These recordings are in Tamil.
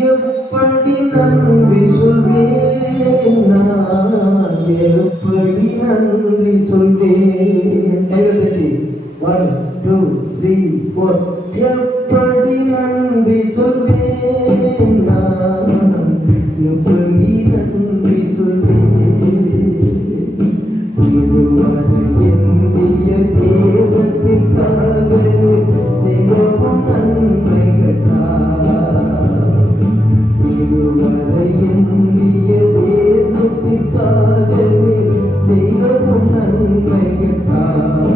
எப்படி நன்றி சொல்வேன் நான், எப்படி நன்றி சொல்வேன். கைவிட்டு 1 2 3 4. எப்படி நன்றி சொல்வேன் நான், எப்படி நன்றி சொல்வேன். இதுவரை இந்திய தேசத்திற்காக செய்யவும் நன்மைகளால், இதுவரை இந்திய தேசத்திற்காக செய்யவும் நன்மைகளால்.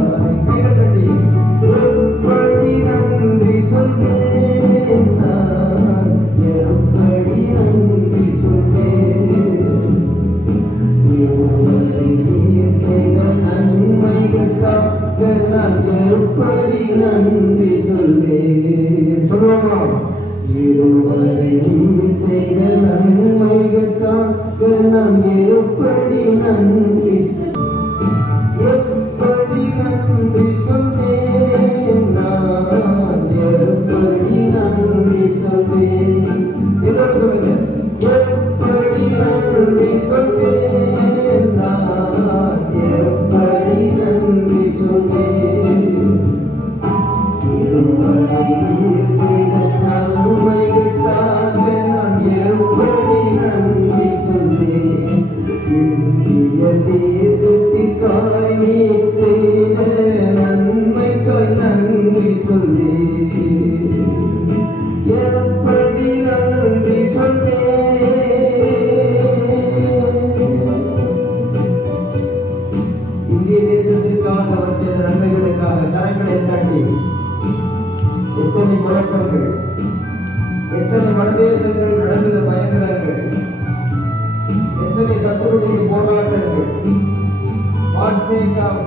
எப்படி நன்றி சொல்வேன் நான், எப்படி நன்றி சொல்வேன். இதுவரை நீர் செய்த நன்மைகளுக்காக நான் எப்படி நன்றி சொல்வேன். சொல்லுவோமா? இதுவரை நீர் செய்த நன்மைகளுக்காக நான் எப்படி நன்றி எப்படி நன்றி சொல்வேன் நான், எப்படி நன்றி சொல்வேன். எல்லாரும் சொல்லுங்க. எப்படி நன்றி சொல்வேன் நான், எப்படி நன்றி சொல்வேன். இதுவரை நீர் செய்த நன்மைகளுக்காக நான் எப்படி நன்றி சொல்வேன். இந்திய தேசத்திற்காய் நீர் செய்த நன்மைக்காய் நன்றி சொல்வேன். எப்படி நன்றி சொல்வேன். இந்திய தேசத்திற்காக அவர் செய்த நன்மைகளுக்காக கரங்களை தட்டி எத்தனை குழப்பங்கள், எத்தனை வடதேசங்கள் நடந்த பயங்கரங்கள், எத்தனை சத்துருடைய போராட்டங்கள், ஆத்மீகம்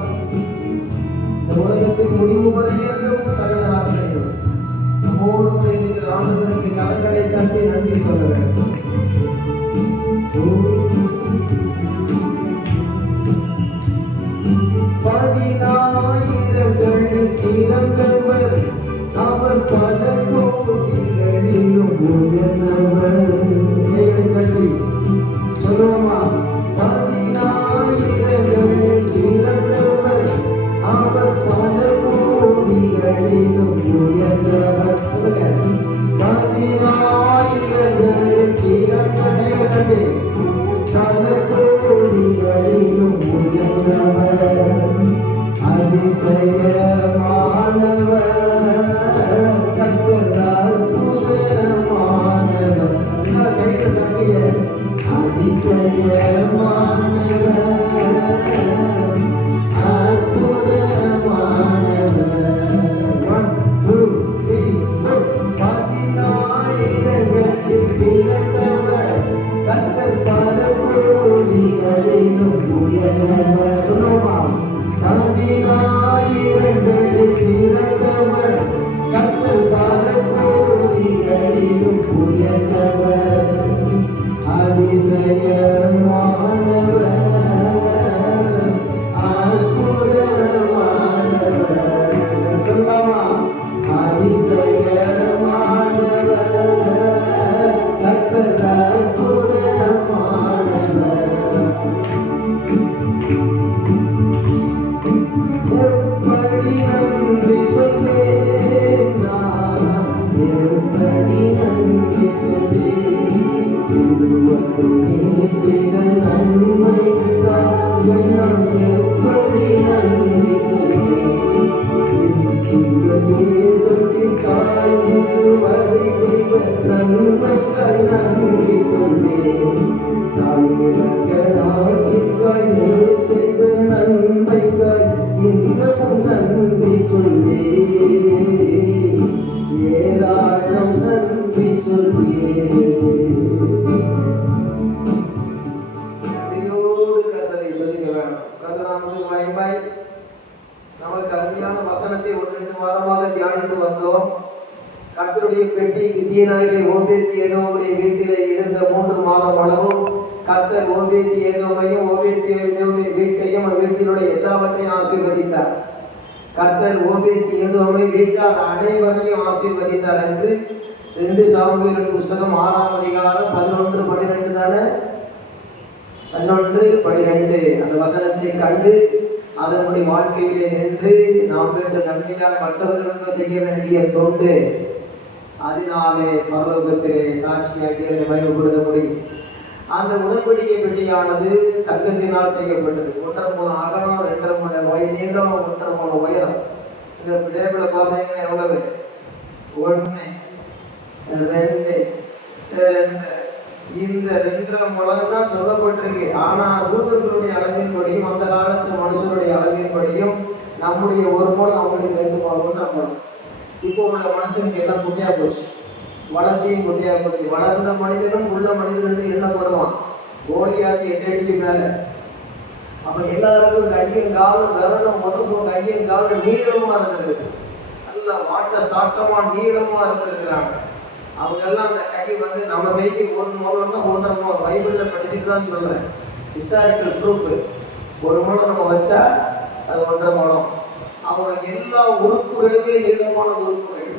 இந்த உலகத்தின் முடிவு வரையிலும் சகல நாட்களிலும் நம்மோடு இருக்கிற ஆண்டவருக்கு கரங்களை தட்டி நன்றி சொல்ல வேண்டும். பதினாயிரங்களில் சிறந்தவர் அவர், பல கோடிகளிலும் உயர்ந்தவர். கட்டி சொல்லுவோமா? பதினாயிரங்களில் சிறந்தவர் அவர், பல கோடிகளிலும் உயர்ந்தவர். சொல்லுங்க. பதினாயிரங்களில் சிறந்தவர் கட்டி பல கோடிகளிலும் உயர்ந்தவர். அதிசயமானவர் கர்த்தர், அற்புதமானவர். கையில் தட்டிய அதிசயமானவர் அற்புதமானவர். 1 2 3 4. பதினாயிரங்களில் சிறந்தவர் கர்த்தர், பல கோடிகளிலும் உயர்ந்தவர். சொல்லுவோமா? பதினாயிரங்களில் சிறந்தவர் கர்த்தர், பல கோடிகளிலும் உயர்ந்தவர். அதிசயமானவர் அற்புதமானவர். சொல்லலாமா? அதிசயமானவர் கர்த்தர், அற்புதமானவர். எப்படி நன்றி சொல்வேன் நான், எப்படி நன்றி சொல்வேன். இதுவரை நீர் செய்த நன்மைக்காக நான் எப்படி நன்றி சொல்வேன். இந்திய தேசத்திற்காய் இதுவரை செய்த நன்மைக்காய் நன்றி சொல்வேன். தமிழக நாட்டிற்காய் நீர் செய்த நன்மைக்காய் இன்னமும் நன்றி சொல்வேன். ஏராளம் நன்றி சொல்வேன். கர்த்தரை துதிக்க வேண்டும். கர்த்தர் மகிமை. நமக்கு அருமையான வசனத்தை 1-2 வாரமாக தியானித்து வந்தோம். கர்த்தருடைய பெட்டி கித்தியனாகிய ஓபேத் ஏதோமுடைய வீட்டிலே இருந்த 3 மாதம் அளவும் கர்த்தர் ஓபேத் ஏதோமையும் ஓபேத் ஏதோமின் வீட்டையும் வீட்டிலுடைய எல்லாவற்றையும் ஆசீர்வதித்தார். கர்த்தர் ஓபேத் ஏதோமை வீட்டால் அனைவரையும் ஆசீர்வதித்தார் என்று 2 சாமுவேல் புஸ்தகம் 6ஆம் அதிகாரம் 11, 12 தானே, 11, 12 அந்த வசனத்தை கண்டு அதனுடைய வாழ்க்கையிலே நின்று நாம் பெற்ற நன்மையால் மற்றவர்களுக்கு செய்ய வேண்டிய தொண்டு, அதனாலே பரலோகத்திலே சாட்சியாக தேவனை மகிமைப்படுத்த முடியும். அந்த உடன்படிக்கை பெட்டியானது தங்கத்தினால் செய்யப்பட்டது. 1.5 முழம் அகலம், 2.5 முழம் நீளம், 1.5 முழம் உயரம். இந்த டேபிள பார்த்தீங்கன்னா எவ்வளவு? 1, 2, 2. இந்த 2.5 முழம் தான் சொல்லப்பட்டிருக்கு. ஆனா தூதர்களுடைய அளவின்படியும் அந்த காலத்து மனுஷருடைய அளவின்படியும் நம்முடைய 1 முழம், அவங்களுக்கு 2 முழம், 1.5 முழம். இப்போ உள்ள மனுஷனுக்கு எல்லாம் குட்டியா போச்சு, வளர்த்தியும் குட்டியா போச்சு. வளர்ந்த மனிதனும் உள்ள மனிதனும் எண்ணப்படுவான். கோலியாத்து 8 அடிக்கு மேல. அப்ப எல்லாருக்கும் கையும் காலும் விரலும் உடம்பும் கையும் காலும் நீளமா இருந்திருக்கு. நல்ல வாட்ட சாட்டமா நீளமா இருந்திருக்கிறாங்க. அவங்க எல்லாம் அந்த கை வந்து நம்ம கைக்கு 1 முழம்னா 1.5 முழம். பைபிள்ல படிச்சுட்டு தான் சொல்றேன், ஹிஸ்டாரிக்கல் ப்ரூஃப். 1 முழம் நம்ம வச்சா அது 1.5 முழம். அவங்களுக்கு எல்லா உறுப்புகளுமே நீளமான உறுப்புகள்.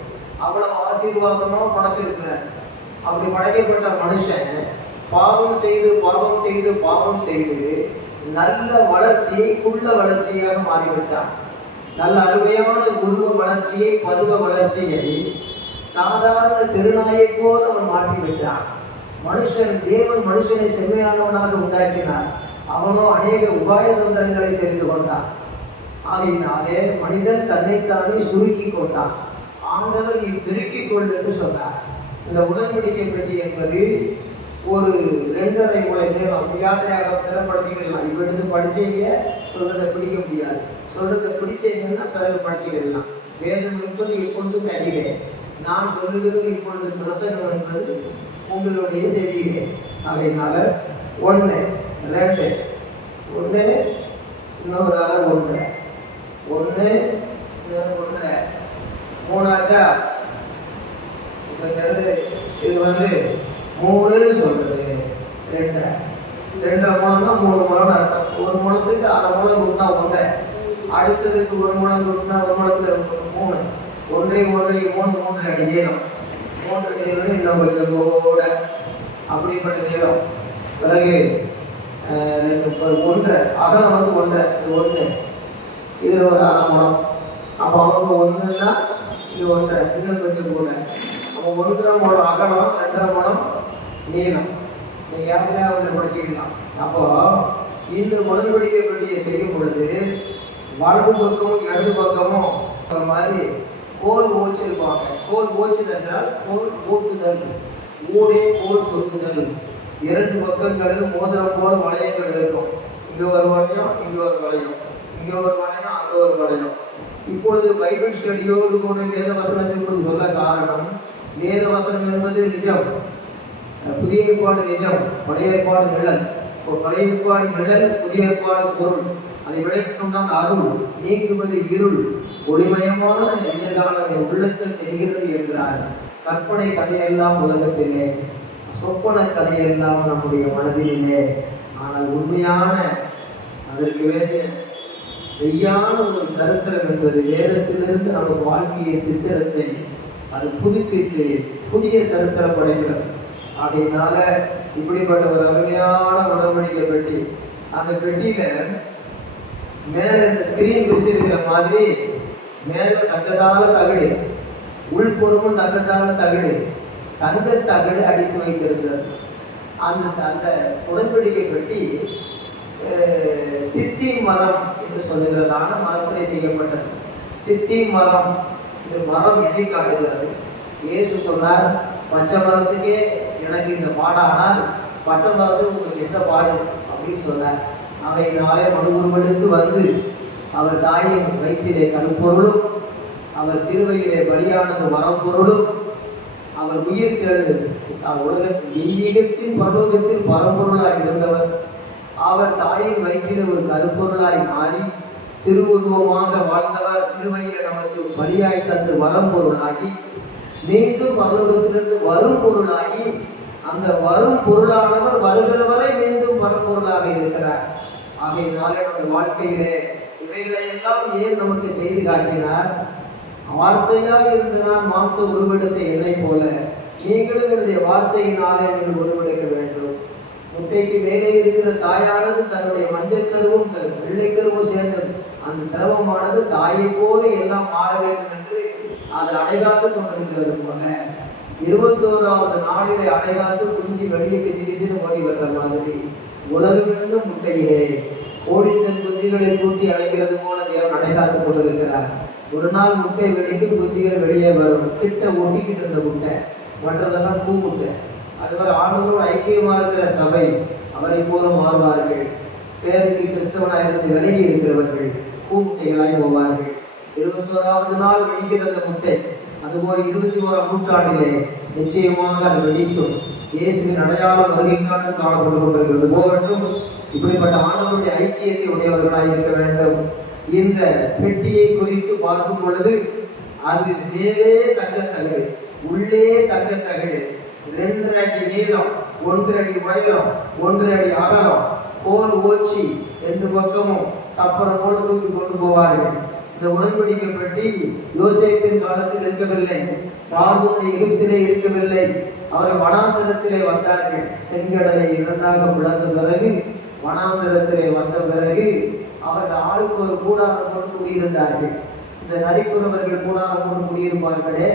அவ்வளவு ஆசீர்வாதமா படைச்சிருக்கிறார். அப்படி படைக்கப்பட்ட மனுஷன் பாவம் செய்து பாவம் செய்து பாவம் செய்து நல்ல வளர்ச்சியை குள்ள வளர்ச்சியாக மாறிவிட்டான். நல்ல அருமையான உருவ வளர்ச்சியை, பருவ வளர்ச்சியை சாதாரண திருநாயை போல அவன் மாற்றிவிட்டான். தேவன் மனுஷனை செம்மையானவனாக உண்டாக்கினார். அவனோ அநேக உபாய தந்திரங்களை தெரிந்து கொண்டான். ஆகையினாலே மனிதன் தன்னைத்தானே சுருக்கி கொண்டான். ஆண்டவர் நீ பெருக்கிக் கொள் என்று சொன்னார். இந்த உடன்படிக்கை பெட்டி என்பது ஒரு 2.5 முழம் நீளம். யாத்திரையாக படிச்சுக்கலாம். இப்போ எடுத்து படிச்சீங்க, சொல்றதை பிடிக்க முடியாது. சொல்றதை பிடிச்சீங்கன்னா பிறகு படிச்சுக்கலாம். வேதம் என்பது இப்பொழுது கையிலே, நான் சொல்லுகிறது இப்பொழுது பிரசங்கம் என்பது உங்களுடைய செவியிலே. ஆகையினால 1, 2, 1, இன்னொரு அரை 1, 1, இன்னொரு 1, 3 ஆச்சா? இது வந்து 3ன்னு சொல்றது. 2.5 முழம் தான் 3 முழம்னு அர்த்தம். 1 முழத்துக்கு அரை முழம் கூட்டினா 1, அடுத்ததுக்கு 1 முழம் கூட்டினா 1 முழத்துக்கு 3, 1, 1, 3 அடி நீளம். 3 அடி நீளம், இன்னும் கொஞ்சம் கூட அப்படிப்பட்ட நீளம். பிறகு 1 அகலம் வந்து 1, இது 1, இதில் ஒரு அரை முழம். அப்போ அவங்க 1ன்னா இது 1, இன்னும் கொஞ்சம் கூட. அப்போ 1.5 முழம் அகலம், 2.5 முழம் நீளம். நீங்கள் யாத்திரையாக வந்து படிச்சுக்கலாம். அப்போ இந்த உடன்படிக்கை பெட்டியை செய்யும் பொழுது வலது பக்கமும் இடது பக்கமும் ஒரு மாதிரி கோல் ஓச்சிருப்பாங்க. கோல் ஓச்சுதல் என்றால் கோல் ஓட்டுதல், ஊரே கோல் சொருகுதல். 2 பக்கங்களிலும் மோதிரம் போல வளையங்கள் இருக்கும். இங்கே ஒரு வளையம், இங்கே ஒரு வளையம், இங்கே ஒரு வளையம், அங்கே ஒரு வளையம். இப்பொழுது பைபிள் ஸ்டடியோடு கூட வேத வசனத்தை சொல்ல காரணம், வேத வசனம் என்பது நிஜம், புதிய ஏற்பாடு நிஜம், பழைய ஏற்பாடு நிழல். பழைய ஏற்பாடு நிழல், புதிய ஏற்பாடு பொருள். அதை விளக்கும் தான் அருள், நீக்குவது இருள், ஒளிமயமான எதிர்காலம் என் உள்ளத்தில் தெரிகிறது என்றார். கற்பனை கதையெல்லாம் உலகத்திலே, சொப்பன கதையெல்லாம் நம்முடைய மனதிலே. ஆனால் உண்மையான, அதற்கு வேண்டிய மெய்யான ஒரு சரித்திரம் என்பது வேதத்திலிருந்து நமக்கு வாழ்க்கையின் சித்திரத்தை அது புதுப்பித்து புதிய சரித்திரம் படைக்கிறது. ஆகையினால இப்படிப்பட்ட ஒரு அருமையான உடன்படிக்கை பெட்டி. அந்த பெட்டியில மேல இந்த ஸ்கிரீன் விரிச்சிருக்கிற மாதிரி மேல தங்கத்தால தகடு, உள்புறமும் தங்கத்தால தகடு, தங்க தகடு அடித்து வைத்திருந்தது. அந்த உடன்படிக்கை பெட்டி சித்தி மரம் என்று சொல்லுகிறதான மரத்திலே செய்யப்பட்டது. சித்தி மரம், இந்த மரம் எதை காட்டுகிறது? இயேசு சொன்னார், பச்சை மரத்துக்கே எனக்கு இந்த பாடானால் பட்ட மரத்துக்கு உங்களுக்கு எந்த பாடு அப்படின்னு சொன்னார். அவையினாலே மனு உருவெடுத்து வந்து அவர் தாயின் வயிற்றிலே கருப்பொருளும், அவர் சிறுவையிலே பலியானது மரம்பொருளும், அவர் உயிர் உலக தெய்வீகத்தின் பரலோகத்தில் பரம்பொருளாக இருந்தவர். அவர் தாயின் வயிற்றிலே ஒரு கருப்பொருளாய் மாறி திருவுருவமாக வாழ்ந்தவர். சிறுவையில் நமக்கு பலியாய் தந்து வரம்பொருளாகி மீண்டும் பரலோகத்திலிருந்து வரும் பொருளாகி, அந்த வரும் பொருளானவர் வருகிறவரை மீண்டும் பரம்பொருளாக இருக்கிறார். ஆகையினால நமது வாழ்க்கையிலே இவைகளை எல்லாம் ஏன் நமக்கு செய்து காட்டினார்? வார்த்தையாக இருந்து நான் மாம்ச உருவெடுத்த என்னை போல நீங்களும் என்னுடைய வார்த்தையினாலே நீங்கள் உருவெடுக்க வேண்டும். முட்டைக்கு மேலே இருக்கிற தாயானது தன்னுடைய மஞ்சள் கருவும் வெள்ளைக்கருவும் சேர்ந்த அந்த திரவமானது தாயை போல எல்லாம் மாற வேண்டும் என்று அது அடைகாத்து கொண்டிருக்கிறது போல 21வது நாளிலே அடைகாத்து குஞ்சு வெளியே கிச்சு கிச்சுன்னு ஓடி வர்ற மாதிரி உலகம் என்னும் முட்டையிலே கோழி தன் குஞ்சுகளை கூட்டி அடைக்கிறது போல தேவன் அடைகாத்து கொண்டிருக்கிறார். ஒரு நாள் முட்டை வெடிக்கும், குஞ்சுகள் வெளியே வரும். கிட்ட ஒட்டிக்கிட்டு இருந்த முட்டை, மற்றதெல்லாம் பூ முட்டை. அதுவரை ஆண்டவரோடு ஐக்கியமா இருக்கிற சபை அவரை போல மாறுவார்கள். பேருக்கு கிறிஸ்தவனாக இருந்து விலகி இருக்கிறவர்கள் பூமுட்டைகளாய் போவார்கள். 21வது நாள் வெடிக்கிற அந்த முட்டை அதுபோல 21ஆம் நூற்றாண்டிலே நிச்சயமாக அது வெடிக்கும். இயேசுவின் அடையாள வருகைக்கானது காணப்பட்டு கொண்டிருக்கிறது. போகட்டும். இப்படிப்பட்ட ஆண்டவருடைய ஐக்கியத்தை உடையவர்களாக இருக்க வேண்டும். இந்த பெட்டியை குறித்து பார்க்கும் பொழுது அது மேலே தங்கத்தகடு, உள்ளே தங்கத்தகடு, 2 அடி நீளம், 1 அடி உயரம், 1 அடி அகலம், கோல் ஓச்சி 2 பக்கமும் சப்பரம் போல தூக்கி கொண்டு போவார்கள். இந்த உடன்படிக்கை பெட்டி யோசேப்பின் காலத்தில் இருக்கவில்லை, பார்வோனுடைய எகிப்திலே இருக்கவில்லை. அவர்கள் வனாந்திரத்திலே வந்தார்கள். செங்கடலை 2ஆக பிளந்த பிறகு வனாந்திரத்திலே வந்த பிறகு அவர்கள் ஆளுக்கு ஒரு கூடாரம் போட்டு குடியிருந்தார்கள். இந்த நரிக்குறவர்கள் கூடாரம் போட்டு குடியிருப்பார்களே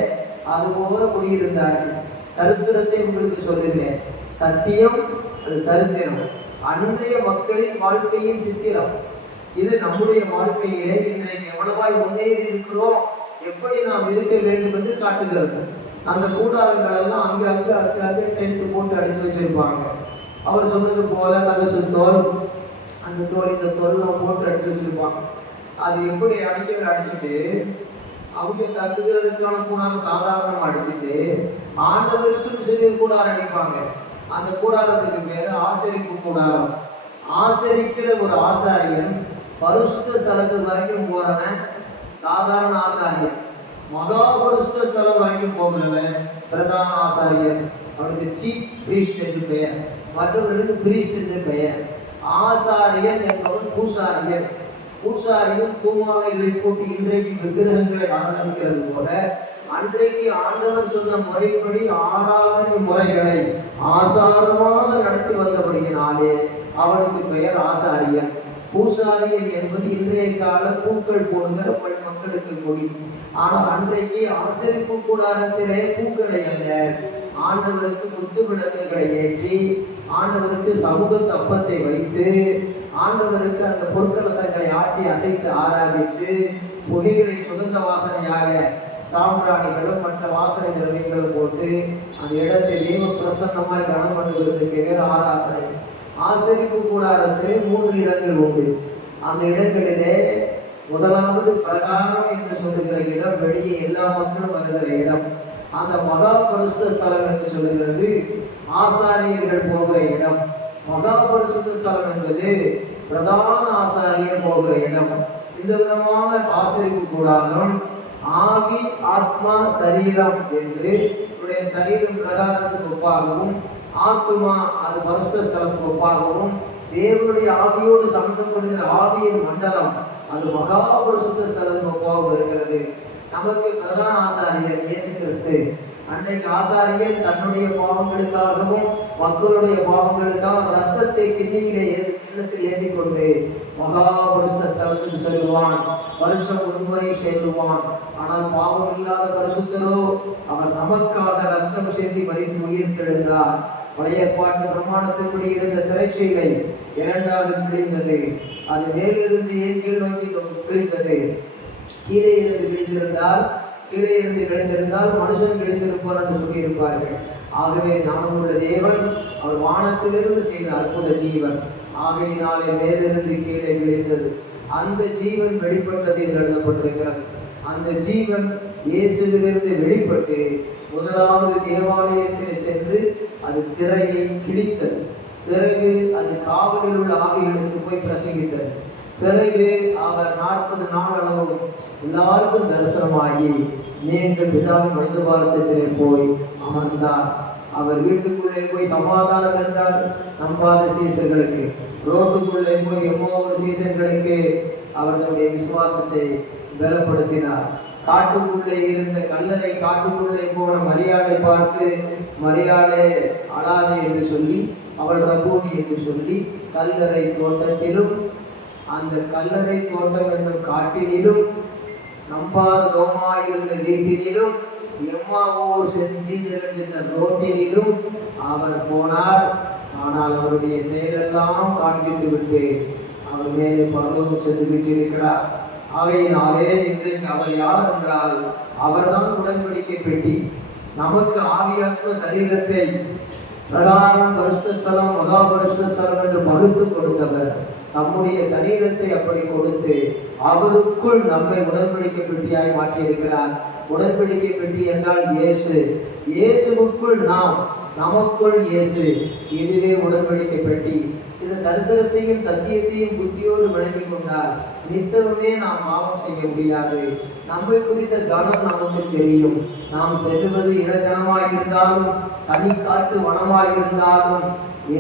அதுபோல குடியிருந்தார்கள். சரித்திரத்தை உங்களுக்கு சொல்லுகிறேன். சத்தியம் அது சரித்திரம், அன்றைய மக்களின் வாழ்க்கையின் சித்திரம். இது நம்முடைய வாழ்க்கையிலே இன்றைக்கு எவ்வளவாய் முன்னேறி இருக்கிறோம், எப்படி நாம் இருக்க வேண்டும் என்று காட்டுகிறது. அந்த கூடாரங்கள் எல்லாம் அங்கே டென்ட் போட்டு அடித்து வச்சிருப்பாங்க. அவர் சொன்னது போல தகசு தோல், அந்த தோல் இந்த தோல்லாம் போட்டு அடித்து வச்சிருப்பாங்க. அது எப்படி அடிச்சுட்டு அவங்க தட்டுகிறதுக்கான கூடாரம் சாதாரணமாக அடிச்சுட்டு ஆண்டவருக்குன்னு சொல்லி கூடாரம் அடிப்பாங்க. அந்த கூடாரத்துக்கு பேரு ஆசரிப்பு கூடாரம். ஆசரிக்கிற ஒரு ஆசாரியன் பரிசுத்த ஸ்தலத்துக்கு வரைக்கும் போறவன் சாதாரண ஆசாரியன், மகாபரிசுத்த ஸ்தலம் வரைக்கும் போகிறவன் பிரதான ஆசாரியன். அவனுக்கு சீஃப் பிரீஸ்ட் என்று பெயர், மற்றவர்களுக்கு பிரீஸ்ட் என்று பெயர். ஆசாரியன் என்பவன் பூசாரியன். பூசாரியும் பூமாலைகளை போட்டு இன்றைக்கு விக்கிரகங்களை ஆராதிக்கிறது போல அன்றைக்கு ஆண்டவர் சொன்ன முறைப்படி ஆராதனை முறைகளை ஆசாரமாக நடத்தி வந்தபடியினாலே அவனுக்கு பெயர் ஆசாரியன். பூசாரியன் என்பது இன்றைய கால பூக்கள் போடுகிற மக்களுக்கு கொடி. ஆனால் அன்றைக்கு ஆசரிப்பு கூடாரத்திலே பூக்களை அல்ல, ஆண்டவருக்கு குத்து விளக்குகளை ஏற்றி ஆண்டவருக்கு சமூக தப்பத்தை வைத்து ஆண்டவருக்கு அந்த பொற்கலசங்களை ஆட்டி அசைத்து ஆராதித்து புகைகளை சுகந்த வாசனையாக சாம்பிராணிகளும் மற்ற வாசனை திரவியங்களும் போட்டு அந்த இடத்தை தெய்வ பிரசன்னமாய் கனம் பண்ணுகிறதுக்கு வேறு ஆராதனை. ஆசரிப்பு கூடாரத்திலே 3 இடங்கள் உண்டு. அந்த இடங்களிலே முதலாவது பிரகாரம் என்று சொல்லுகிற இடம், வெளியே எல்லா மக்களும் வருகிற இடம். அந்த மகா பரிசுத்த ஸ்தலம் என்று சொல்லுகிறது ஆசாரியர்கள் போகிற இடம். மகா பரிசுத்த ஸ்தலம் என்பது பிரதான ஆசாரியர் போகிற இடம். இந்த விதமான ஆசரிப்பு கூடாரம் ஆவி ஆத்மா சரீரம் என்று சரீரம் பிரகாரத்துக்கு ஒப்பாகவும் ஆத்மா அது பரிசுத்த ஸ்தலத்துக்கு ஒப்பாகவும் தேவனுடைய ஆவியோடு சம்பந்தப்படுகிற ஆவியின் மண்டலம் அது மகா பரிசுத்த ஸ்தலத்துக்கு ஒப்பாகவும் இருக்கிறது. நமக்கு பிரதான ஆசாரியர் இயேசு கிறிஸ்து. அன்றைக்கு ஆசாரியன் தன்னுடைய பாவங்களுக்காகவும் மக்களுடைய பாவங்களுக்காக ரத்தத்தை கிண்ணத்தில் ஏந்தி கொண்டு மகா பரிசுத்த ஸ்தலத்துக்கு செல்வான். வருஷம் ஒரு முறை செல்லுவான். ஆனால் பாவம் இல்லாத பரிசுத்தரோ அவர் நமக்காக ரத்தம் சென்றி மறித்து உயிர் தெழுந்தார். பழைய ஏற்பாட்டு பிரமாணத்தின்படி இருந்த திரைச்சீலை 2ஆக கிழிந்தது. அது மேலிருந்து கீழ் நோக்கி கிழிந்தது. கீழே இருந்து விழுந்திருந்தால் மனுஷன் விழுந்திருப்பார் என்று சொல்லியிருப்பார்கள். ஆகவே ஞானமுள்ள தேவன் அவர் வானத்திலிருந்து செய்த அற்புத ஜீவன். ஆகையினாலே மேலிருந்து கீழே விழுந்தது. அந்த ஜீவன் வெளிப்பட்டது என்று எழுதப்பட்டிருக்கிறது. அந்த ஜீவன் இயேசுவிலிருந்து வெளிப்பட்டு முதலாவது தேவாலயத்தில் சென்று அது திரையை கிழித்தது. பிறகு அது காவலில் உள்ள ஆவிகளுக்கு போய் பிரசங்கித்தது. பிறகு அவர் 40 நாள் அளவும் எல்லாருக்கும் தரிசனமாகி மீண்டும் பிதாவின் வலது பாரசத்திலே போய் அமர்ந்தார். அவர் வீட்டுக்குள்ளே போய் சமாதானம் என்றார் நம்பாத சீசர்களுக்கு. ரோட்டுக்குள்ளே போய் எம்மோ ஒரு சீசர்களுக்கு அவர் தன்னுடைய விசுவாசத்தை பலப்படுத்தினார். காட்டுக்குள்ளே இருந்த கல்லறை காட்டுக்குள்ளே போன மரியாதை பார்த்து, மரியாதை அழாதே என்று சொல்லி, அவள் ரபூனி என்று சொல்லி, கல்லறை தோட்டத்திலும் அந்த கல்லறை தோட்டம் என்னும் காட்டினிலும் நம்பாத தோமாயிருந்த வீட்டினிலும் எம்மாவோர் சீடர்கள் சென்ற ரோட்டினிலும் அவர் போனார். ஆனால் அவருடைய செயலெல்லாம் காண்பித்து விட்டு அவர் மேலே பரலோகம் சென்று விட்டிருக்கிறார். ஆகையினாலே இன்றைக்கு அவர் யார் என்றால், அவர்தான் உடன்படிக்கை பெட்டி. நமக்கு ஆவியாத்ம சரீரத்தை பிரகாரம் பரிசுத்தலம் மகா பரிசுத்தலம் என்று பகுத்து கொடுத்தவர் நம்முடைய சரீரத்தை அப்படி கொடுத்து அவருக்குள் நம்மை உடன்படிக்கை பெட்டியாய் மாற்றியிருக்கிறார். உடன்படிக்கை பெட்டி என்றால் இயேசு, இயேசுவுக்குள் நாம், நமக்குள் இயேசு. இதுவே உடன்படிக்கை பெட்டி. இந்த சரித்திரத்தையும் சத்தியத்தையும் புத்தியோடு விளங்கிக் கொண்டால் நித்தமுமே நாம் பாவம் செய்ய முடியாது. நம்மை குறித்த கனம் நமக்கு தெரியும். நாம் செல்லுவது இனத்தனமாயிருந்தாலும் தனிக்காட்டு வனமாயிருந்தாலும்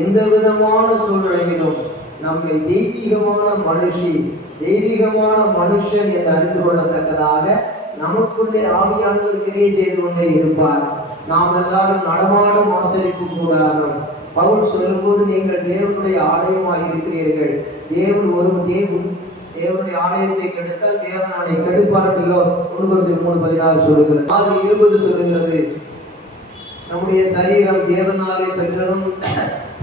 எந்த விதமான சூழ்நிலையிலும் நம்மை தெய்வீகமான மனுஷன் என்று அறிந்து கொள்ளத்தக்கதாக நமக்குள்ளே ஆவியானவர் கிரியை செய்து கொண்டே இருப்பார். நாம் எல்லாரும் நடமாடும் ஆசரிப்பு கூடாரம். பவுல் சொல்லும்போது, நீங்கள் தேவனுடைய ஆலயமாய் இருக்கிறீர்கள். தேவனுடைய ஆலயத்தை கெடுத்தால் தேவன் அவனை கெடுப்பார். 1 Corinthians 3:16 சொல்லுகிறது. 6:20 சொல்லுகிறது, நம்முடைய சரீரம் தேவனாலே பெற்றதும்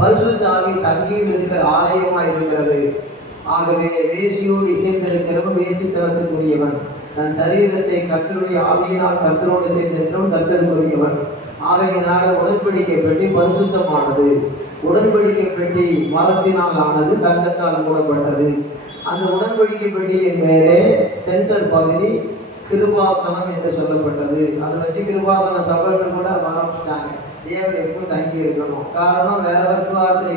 பரிசுத்த ஆவி தங்கியும் இருக்கிற ஆலயமாய் இருக்கிறது. ஆகவே வேசியோடு இசைந்திருக்கிறவன் வேசித்தனத்துக்குரியவன். தன் சரீரத்தை கர்த்தருடைய ஆவியினால் கர்த்தரோடு சேர்ந்திருக்கிறவன் கர்த்தருக்குரியவன். ஆகையினால உடன்படிக்கை பெட்டி பரிசுத்தமானது. உடன்படிக்கை பெட்டி மரத்தினால் ஆனது, தங்கத்தால் மூடப்பட்டது. அந்த உடன்படிக்கை பெட்டியின் மேலே சென்டர் பகுதி கிருபாசனம் என்று சொல்லப்பட்டது. அதை வச்சு கிருபாசன சபைன்னு கூட ஆரம்பிச்சிட்டாங்க. தேவன் எப்பவும் தங்கி இருக்கணும். காரணம், வேற வர்க்குவார்த்தை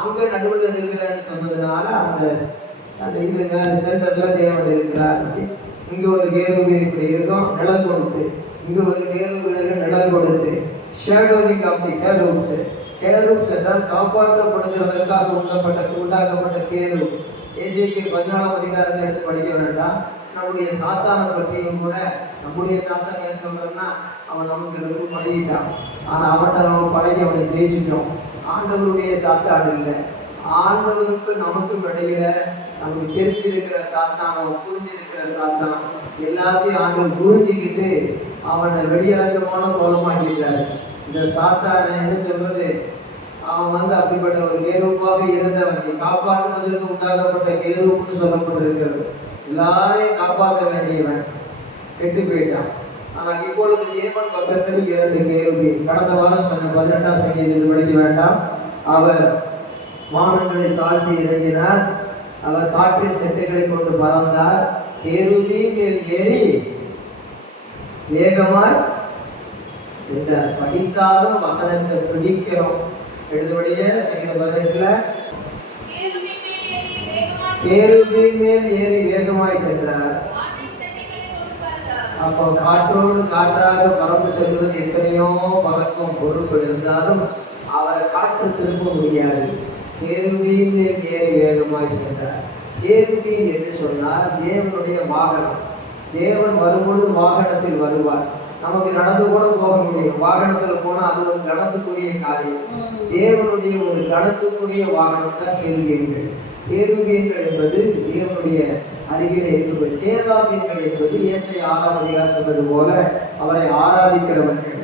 அங்கே நடுவில் இருக்கிறேன்னு சொன்னதுனால அந்த இந்த மேலே சென்டர்ல தேவன் இருக்கிறார். இங்கே ஒரு கேருபீன் இப்படி இருக்கும், நிலம் கொடுத்து. இங்கே ஒரு கேருபீன் நிலம் கொடுத்து. ஷேடோவிங் ஆஃப் தி கேரூப்ஸ். கேரூப்ஸ் என்றால் காப்பாற்றப்படுகிறதற்காக உண்டாக்கப்பட்ட கேரூப். எசேக்கியேல் 14ஆம் அதிகாரத்தை எடுத்து படிக்க வேண்டாம். நம்முடைய சாத்தானை பற்றியும் கூட, நம்முடைய சாத்தான் ஏன் சொல்றோம்னா, அவன் நமக்கு ரொம்ப பழகிட்டான். ஆனால் அவன்கிட்ட நம்ம பழகி அவனை ஜெயிச்சிட்டோம். ஆண்டவருடைய சாத்தான் இல்லை. ஆண்டவருக்கு நமக்கும் இடையில நமக்கு தெரிஞ்சிருக்கிற சாத்தானோ புரிஞ்சிருக்கிற சாத்தான் எல்லாத்தையும் ஆண்டவர் புரிஞ்சுக்கிட்டு அவனை வெளியரங்கமான கோலமாக்கிட்டார். இந்த சாத்தானை என்ன சொல்றது, அவன் அப்படிப்பட்ட ஒரு கேரூப்பாக இருந்தவன், காப்பாற்றுவதற்கு உண்டாகப்பட்ட கேரூப்னு சொல்லப்பட்டிருக்கிறது. எல்லாரையும் காப்பாற்ற வேண்டியவன் கெட்டு போயிட்டான். ஆனால் இப்பொழுது தேவன் பக்கத்தில் 2 கேருபீன். கடந்த வாரம் சொன்ன 18ஆம் சங்கீதத்தில் படிக்க வேண்டாம். அவர் வானங்களை தாழ்த்தி இறங்கினார். அவர் காற்றின் செட்டைகளை கொண்டு பறந்தார். கேருபீன் மேல் ஏறி வேகமாய் சென்றார். படித்தாலும் வசனத்தை பிடிக்கிறோம். எடுத்தபடியே சங்கீதம் 18ல கேருபீன் மேல் ஏறி வேகமாய் சென்றார். அப்போ காற்றோடு காற்றாக பறந்து செல்வது எத்தனையோ பறக்கும் பொருட்கள் இருந்தாலும் அவரை காற்று திரும்ப முடியாது. கேருபீன் மேல் ஏறி வேகமாய் சென்றார். கேருபீன் என்று சொன்னால் தேவனுடைய வாகனம். தேவன் வரும்பொழுது வாகனத்தில் வருவார். நமக்கு நடந்து கூட போக முடியும். வாகனத்தில் போனால் அது ஒரு கணத்துக்குரிய காரியம். தேவனுடைய ஒரு கணத்துக்குரிய வாகனம் தான் கேருபீன்கள். கேருபீன்கள் என்பது தேவனுடைய அருகிலே இருக்கிற. சேராபீன்கள் என்பது ஏசாயா 6ஆம் அதிகாரம் சொன்னது போல அவரை ஆராதிக்கிறவர்கள்.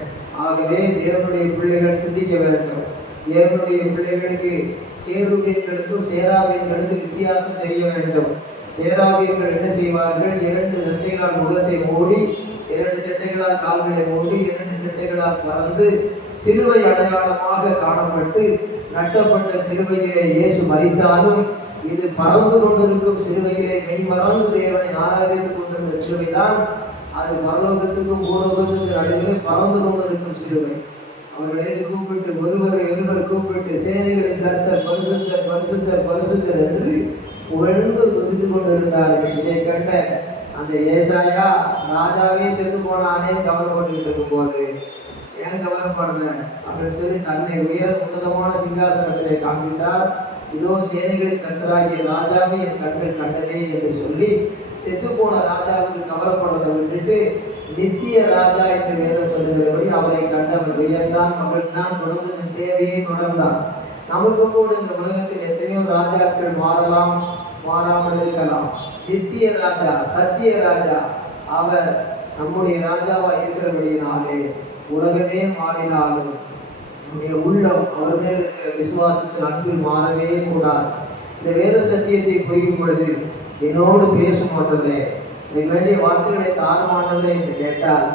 ஆகவே தேவனுடைய பிள்ளைகள் சிந்திக்க வேண்டும். தேவனுடைய பிள்ளைகளுக்கு கேருபீன்களுக்கும் சேராபீன்களுக்கும் வித்தியாசம் தெரிய வேண்டும். சேராபீன்கள் என்ன செய்வார்கள், 2 செட்டைகளால் முகத்தை மூடி, 2 செட்டைகளால் கால்களை மூடி, 2 செட்டைகளால் பறந்து சிலுவை அடையாளமாக காணப்பட்டு, நட்டப்பட்ட சிலுவையிலே இயேசு மரித்தாலும் இது பறந்து கொண்டிருக்கும் சிலுவையிலே மெய்மறந்து தேவனை ஆராதித்துக் கொண்டிருந்த சிலுவைதான். அது பரலோகத்துக்கும் பூலோகத்துக்கும் நடுவிலே பறந்து கொண்டிருக்கும் சிலுவை. அவர்களை கூப்பிட்டு ஒருவர் கூப்பிட்டு சேனைகளின் கர்த்தர் பரிசுத்தர் பரிசுத்தர் பரிசுத்தர் என்று புகழ்ந்து துதித்து கொண்டிருந்தார்கள். இதை கண்ட அந்த ஏசாயா, ராஜாவே செத்து போனானே கவலைப்பட்டு இருக்கும் போது, ஏன் கவலைப்படுற அப்படின்னு சொல்லி தன்னை உன்னதமான சிங்காசனத்திலே காண்பித்தார். இதோ சேனைகளின் கர்த்தராகிய ராஜாவே என் கண்கள் கண்டதே என்று சொல்லி செத்து போன ராஜாவுக்கு கவலைப்படுறதை விட்டுட்டு நித்திய ராஜா என்று வேதம் சொல்லுகிறபடி அவரை கண்டவன் வியந்தான், மகிழ்ந்தான், தொடர்ந்து தன் சேவையை தொடர்ந்தான். நமக்கு கூட இந்த உலகத்தில் எத்தனையோ ராஜாக்கள் மாறலாம், மாறாமல் இருக்கலாம். நித்திய ராஜா, சத்திய ராஜா அவர் நம்முடைய ராஜாவா இருக்கிறபடியினாலே உலகமே மாறினாலும் நம்முடைய உள்ளம் அவர் மேல் இருக்கிற விசுவாசத்தில் அன்பில் மாறவே கூடாது. இந்த வேத சத்தியத்தை புரியும் பொழுது என்னோடு பேசும் ஆண்டவரே, எனக்கு வேண்டிய வார்த்தைகளை தாரும் ஆண்டவரே என்று கேட்டால்,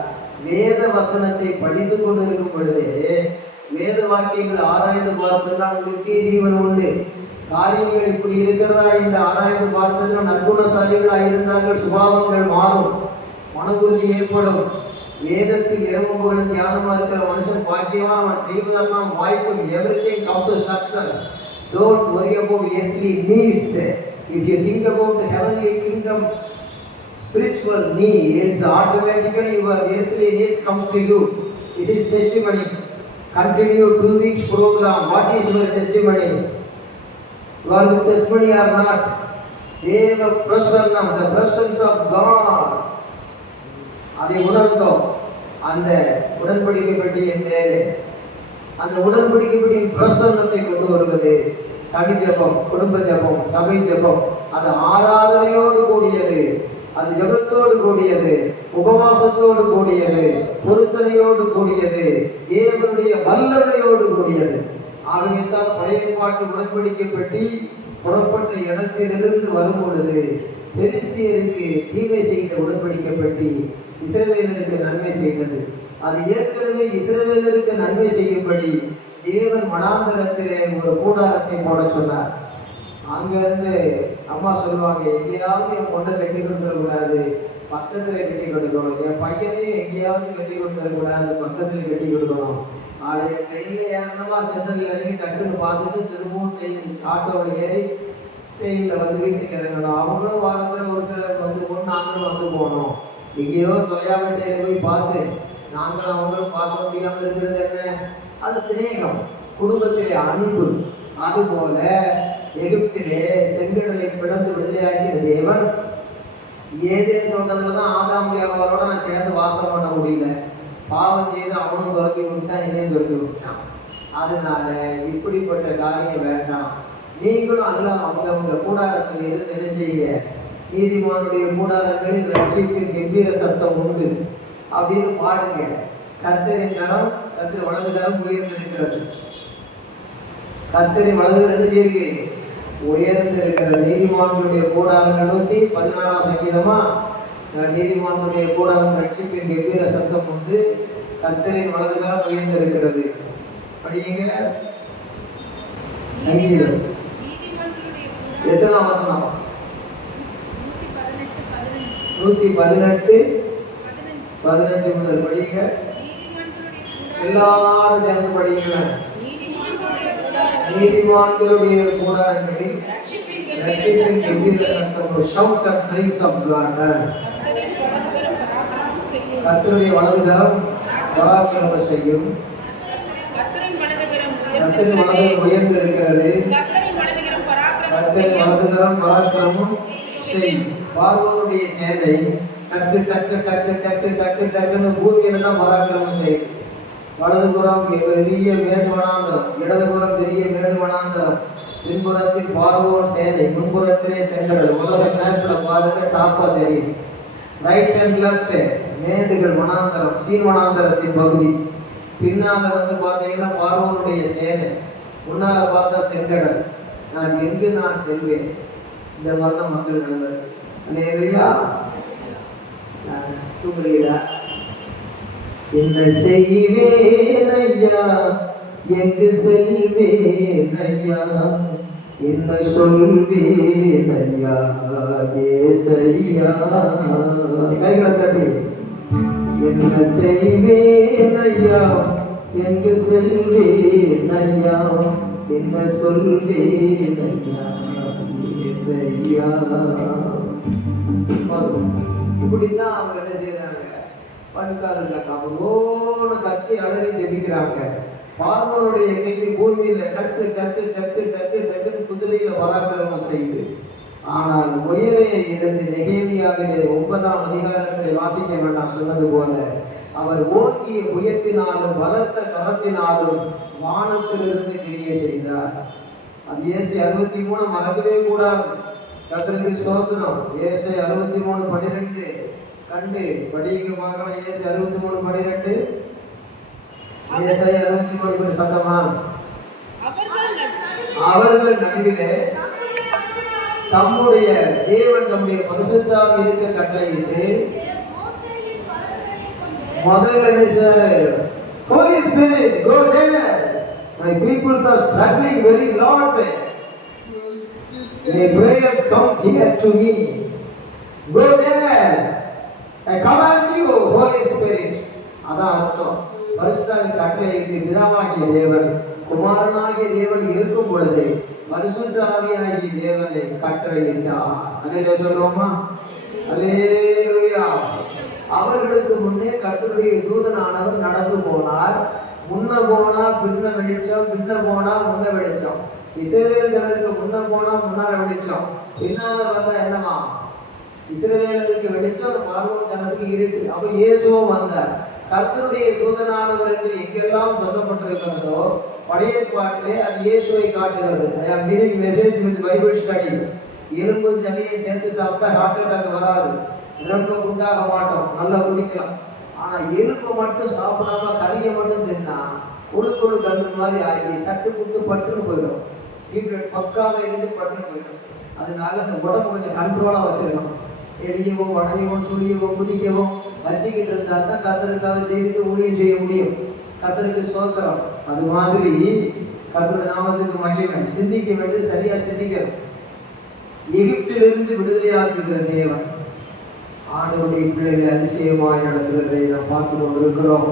வேத வசனத்தை படித்து கொண்டு இருக்கும் பொழுதே வேத வாக்கியங்கள் ஆராய்ந்து பார்ப்பதனால் நித்திய ஜீவன் உண்டு. காரியங்கள் இப்படி இருக்கிறதா என்று ஆராய்ந்து பார்த்ததில் நற்குணசாலிகளாக இருந்தார்கள், சுபாவங்கள் மாறும், மன உறுதி ஏற்படும். வேதத்தில் இரவும் புகழும் தியானமா இருக்கிற மனுஷன் பாக்கியமா, அவன் செய்வதெல்லாம் வாய்ப்பும். Everything come to success. Don't worry about earthly needs. If you think about the heavenly kingdom, spiritual needs, automatically your earthly needs comes to you. This is testimony. Continue 2 weeks program. What is your testimony? You are with testimony or not? Deva Prasannam, the presence of God. அதை உணர்ந்தோம். அந்த உடன்படிக்கை பெட்டியின் மேலே அந்த உடன்படிக்கை பெட்டியின் பிரசன்னத்தை கொண்டு வருவது தனி ஜெபம், குடும்ப ஜெபம், சபை ஜெபம். அது ஆராதனையோடு கூடியது, அது ஜெபத்தோடு கூடியது, உபவாசத்தோடு கூடியது, பொருத்தனையோடு கூடியது, தேவனுடைய வல்லமையோடு கூடியது. ஆகவே தான் பழைய ஏற்பாட்டு உடன்படிக்கை பெட்டி புறப்பட்ட இடத்திலிருந்து வரும் பொழுது பெலிஸ்தியருக்கு தீமை செய்த உடன்படிக்கை பெட்டி இஸ்ரவேலருக்கு நன்மை செய்தது. அது ஏற்கனவே இஸ்ரவேலருக்கு நன்மை செய்யும்படி தேவன் வனாந்தரத்திலே ஒரு கூடாரத்தை போட சொன்னார். அங்கிருந்து அம்மா சொல்லுவாங்க, எங்கேயாவது என் பொண்ணை கட்டி கொடுத்துடக்கூடாது, பக்கத்தில் கட்டி கொடுக்கணும். என் பையனையும் எங்கேயாவது கட்டி கொடுத்துடக்கூடாது, பக்கத்தில் கட்டி கொடுக்கணும். காலையில் ட்ரெயினில் ஏறணுமா, சென்ட்ரலில் இறங்கி டக்குன்னு பார்த்துட்டு திரும்பவும் ட்ரெயின் ஆட்டோவில் ஏறி ட்ரெயினில் வந்து வீட்டுக்கு இறங்கணும். அவங்களும் வாரத்தில் ஒருத்தர் வந்து போகணும், நாங்களும் வந்து போகணும். எங்கேயோ தொலையாமட்டையில போய் பார்த்து நாங்களும் அவங்களும் பார்க்க முடியாமல் இருக்கிறது என்ன? அது சிநேகம், குடும்பத்திலே அன்பு. அதுபோல எகிப்திலே செங்கடலை பிளந்து விடுதலையாக்கின தேவன் ஏதேன் தோட்டத்தில் தான் ஆதாம் ஏவாளோட நான் சேர்ந்து வாசம் பண்ண முடியல. பாவம் செய்து அவனும் துரத்தி விட்டான், என்னையும் துரத்தி விட்டான். அதனால இப்படிப்பட்ட காரியம் வேண்டாம். நீங்களும் அல்ல அவங்க கூடாரத்தில் இருந்து என்ன செய்யுங்க, நீதிமானுடைய கூடாரங்களில் ரட்சிப்பின் கம்பீர சத்தம் உண்டு அப்படின்னு பாடுங்க. கர்த்தரின் கரம், கர்த்தர் வலது கரம் உயர்ந்திருக்கிறது. கர்த்தரின் வலது கரம் என்ன செய்யுங்க, உயர்ந்திருக்கிறது. நீதிமானுடைய கூடாரங்கள் 116 சங்கீதமா, நீதிமானுடைய கூடாரம் ரட்சிப்பின் கம்பீர சத்தம் உண்டு, கர்த்தரின் வலது கரம் உயர்ந்திருக்கிறது. படியுங்க சங்கீதம். எத்தனாம் வசனம்? 118 15 முதல் படிங்க. எல்லாரும் சேர்ந்து படிங்க. நீதிமான்களுடைய கூடாரங்களில் ரட்சிப்பின் கம்பீர சத்தம், ஒரு shout and praise of God. கர்த்தருடைய வலதுகரம் பராக்கிரமம் செய்யும். கர்த்தரின் வலதுகரம் உயர்ந்து இருக்கிறது. கர்த்தரின் வலதுகரம் பராக்கிரமம் செய்யும். பார்வோனுடைய சேனை டக்கு டக்கு டக்கு டக்கு டக்கு டக்குன்னு பூமியில தான் பராக்கிரமம் செய்யுது. வலதுபுறம் பெரிய மேடு வனாந்தரம், இடதுபுறம் பெரிய மேடு வனாந்தரம், பின்புறத்தில் பார்வோன் சேனை, முன்புறத்திலே செங்கடல். உலக மேப்ல பாருங்க, டாப்பா தெரியும். ரைட் அண்ட் லெஃப்ட் மேடுகள், வனாந்தரம், சீன் வனாந்தரத்தின் பகுதி. பின்னால வந்து பார்த்தீங்கன்னா பார்வோனுடைய சேனை, முன்னால பார்த்தா செங்கடல். நான் எங்கு நான் செல்வேன்? இந்த மாதிரி தான் மக்கள் நிலவரம். அல்லேலூயா. தூங்குறீங்களா? என்ன செய்வேன் ஐயா, எங்கு செல்வேன் ஐயா, என்ன சொல்வேன் ஐயா, ஏசையா. கைகளை தட்டி. என்ன செய்வேன் ஐயா, எங்கு செல்வேன் ஐயா, என்ன சொல்வேன் ஐயா, ஏசையா. இப்படிதான் அவங்க என்ன செய்யறாங்க, படுக்காதங்க கவனோன்னு கத்தி அலறி ஜெபிக்கிறாங்க. பார்வோனுடைய கையை பூமியில டக்கு டக்கு டக்கு டக்கு டக்குன்னு குதிரையில பராக்கிரமம் செய்து ஆனால் உயரே இருந்து நெகேமியாவிலே 9ஆம் அதிகாரத்தில் வாசிக்க வேண்டாம் சொன்னது போல அவர் ஓங்கிய புயத்தினாலும் பலத்த கரத்தினாலும் வானத்திலிருந்து கிரியை செய்தார். அது ஏசை 63 மறக்கவே கூடாது. கர்த்தருக்கு ஸ்தோத்திரம். ஏசை 63:12 கண்டு படிக்க பார்க்கலாம். ஏசை 63:12 ஏசை 63 சத்தமா அவர்கள் நடுவிலே தம்முடைய தேவன் தம்முடைய பரிசுத்தாவி இருக்க கட்டளையிட்டு முதல்ல என்ன செய்றாரு? Holy Spirit, go there. My peoples are struggling very lot. Their prayers come here to me. Go there. I command you, Holy Spirit. அதான் அர்த்தம். பரிசுத்தாவி கட்டளையிட்டு பிதாவாகிய தேவன் குமாரனாகிய தேவன் இருக்கும் பொழுது பரிசுத்த ஆவியாகிய தேவனை கட்டளையிட்டார். அல்லேலூயா சொல்லுவோமா? அல்லேலூயா. அவர்களுக்கு முன்னே கர்த்தருடைய தூதனானவர் நடந்து போனார். முன்ன போனா பின்ன வெளிச்சம், பின்ன போனா முன்ன வெளிச்சம். இஸ்ரவேல் ஜனருக்கு முன்ன போனா முன்னால வெளிச்சம், பின்னால வந்தா என்னமா? இஸ்ரவேலருக்கு வெளிச்சம், பார்வோன் ஜனத்துக்கு இருட்டு. அப்ப இயேசுவும் வந்தார். கர்த்தருடைய தூதனானவர் என்று எங்கெல்லாம் சொல்லப்பட்டிருக்கிறதோ பழைய ஏற்பாட்டிலே அது இயேசுவை காட்டுகிறது. I am giving message with Bible study. எலும்பு ஜனியை சேர்த்து சாப்பிட்டா ஹார்ட் அட்டாக் வராது, உடம்பு குண்டாக மாட்டோம், நல்லா குதிக்கலாம். ஆனா எலும்பு மட்டும் சாப்பிடாம கறியை மட்டும் தின்னா குழு கன்று மாதிரி ஆகி சட்டு புட்டு பட்டுன்னு போயிடும். ட்ரீட்மெண்ட் பக்காம இருந்து பட்டுன்னு போயிடும். அதனால இந்த உடம்பு கொஞ்சம் கண்ட்ரோலா வச்சிருக்கணும். எடியவும் வடையவும் சுழியவும் குதிக்கவும் வச்சுக்கிட்டு இருந்தா தான் கர்த்தருக்காக செய்து ஊழியம் செய்ய முடியும். கர்த்தருக்கு ஸ்தோத்திரம். அது மாதிரி கர்த்தருடைய நாமத்துக்கு மகிமை. சிந்திக்க வேண்டியது சரியா சிந்திக்கணும். எகிப்திலிருந்து விடுதலையாக்குகிற தேவன் ஆண்டவருடைய பிள்ளைகளை அதிசயமாய் நடத்துகிறதை நாம் பார்த்து கொண்டிருக்கிறோம்.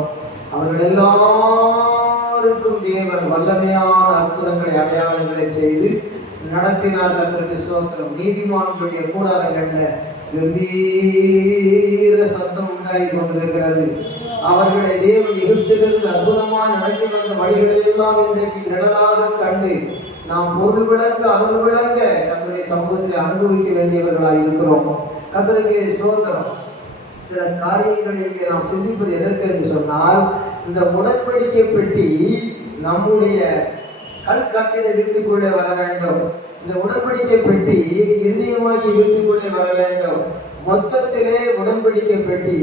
அவர்கள் எல்லாருக்கும் தேவன் வல்லமையான அற்புதங்களை அடையாளங்களை செய்து நடத்தினார். கர்த்தருக்கு ஸ்தோத்திரம். நீதிமான்களுடைய கூடாரங்கள்ல கம்பீர சத்தம் உண்டாகி கொண்டிருக்கிறது. அவர்களை தேவன் எகிப்திலிருந்து அற்புதமாய் நடத்தி வந்த வழிகளை எல்லாம் இன்றைக்கு நிழலாக கண்டு நாம் பொருள் விளங்க அருள் விளங்க கர்த்தருடைய சமூகத்தில் அனுபவிக்க வேண்டியவர்களாக இருக்கிறோம். கர்த்தருக்கு ஸ்தோத்திரம். சில காரியங்களை இங்கே நாம் சிந்திப்பது எதற்கு என்று சொன்னால், இந்த உடன்படிக்கை பெட்டி நம்முடைய கல்கட்டிட வீட்டுக்குள்ளே வர வேண்டும். இந்த உடன்படிக்கை பெட்டி இருதயமாகிய வீட்டுக்குள்ளே வர வேண்டும். மொத்தத்திலே உடன்படிக்கை பெட்டி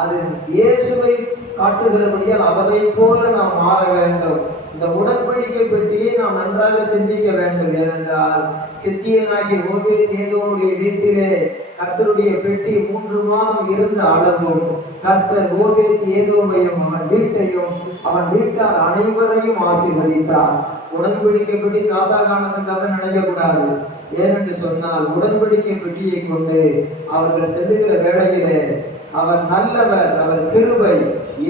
அது இயேசுவை காட்டுகிறபடியால் அவரை போல நாம் மாற வேண்டும். இந்த உடன்படிக்கை பெட்டியை நாம் நன்றாக சிந்திக்க வேண்டும். ஏனென்றால் கித்தியனாகிய ஓபேத் ஏதோமுடைய வீட்டிலே கர்த்தருடைய பெட்டி 3 மாதம் இருந்த அளவும் கர்த்தர் ஓபேத் ஏதோமையும் அவன் வீட்டையும் அவன் வீட்டார் அனைவரையும் ஆசீர்வதித்தார். உடன்படிக்கை பெட்டி தாத்தா காலத்துக்காக நினைக்கக்கூடாது. ஏனென்று சொன்னால் உடன்படிக்கை பெட்டியை கொண்டு அவர்கள் செல்லுகிற வேளையிலே அவர் நல்லவர், அவர் கிருபை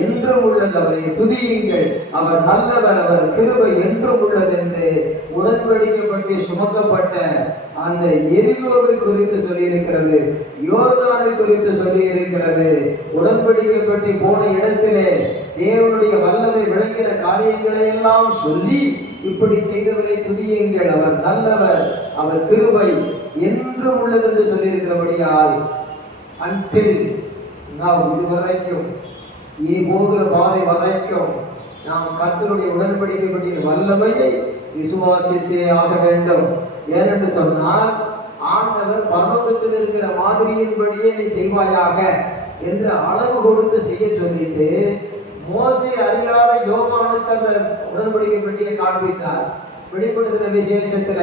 என்றும் உள்ளது, அவரை துதியுங்கள், அவர் நல்லவர், அவர் கிருபை என்றும் உள்ளது என்று உடன்படிக்கப்பட்டு சுமக்கப்பட்ட அந்த எரிகோவை குறித்து சொல்லியிருக்கிறது, யோர்தானை குறித்து சொல்லியிருக்கிறது. உடன்படிக்கப்பட்டு போன இடத்திலே தேவனுடைய வல்லமை விளங்கின காரியங்களை எல்லாம் சொல்லி இப்படி செய்தவரை துதியுங்கள், அவர் நல்லவர், அவர் கிருபை என்றும் உள்ளது என்று சொல்லியிருக்கிறபடியால் அன்டில் நாம் இதுவரைக்கும் இனி போகிற பாதை வரைக்கும் நாம் கர்த்தருடைய உடன்படிக்கைப்பட்ட வல்லமையை விசுவாசித்தே ஆக வேண்டும். ஏனென்று சொன்னால் ஆண்டவர் பரலோகத்தில் இருக்கிற மாதிரியின்படியே நீ செய்வாயாக என்று அளவு கொடுத்து செய்ய சொல்லிட்டு மோசே அறியாத யோவானுக்கு அந்த உடன்படிக்கை பெட்டியை காண்பித்தார். வெளிப்படுத்தின விசேஷத்துல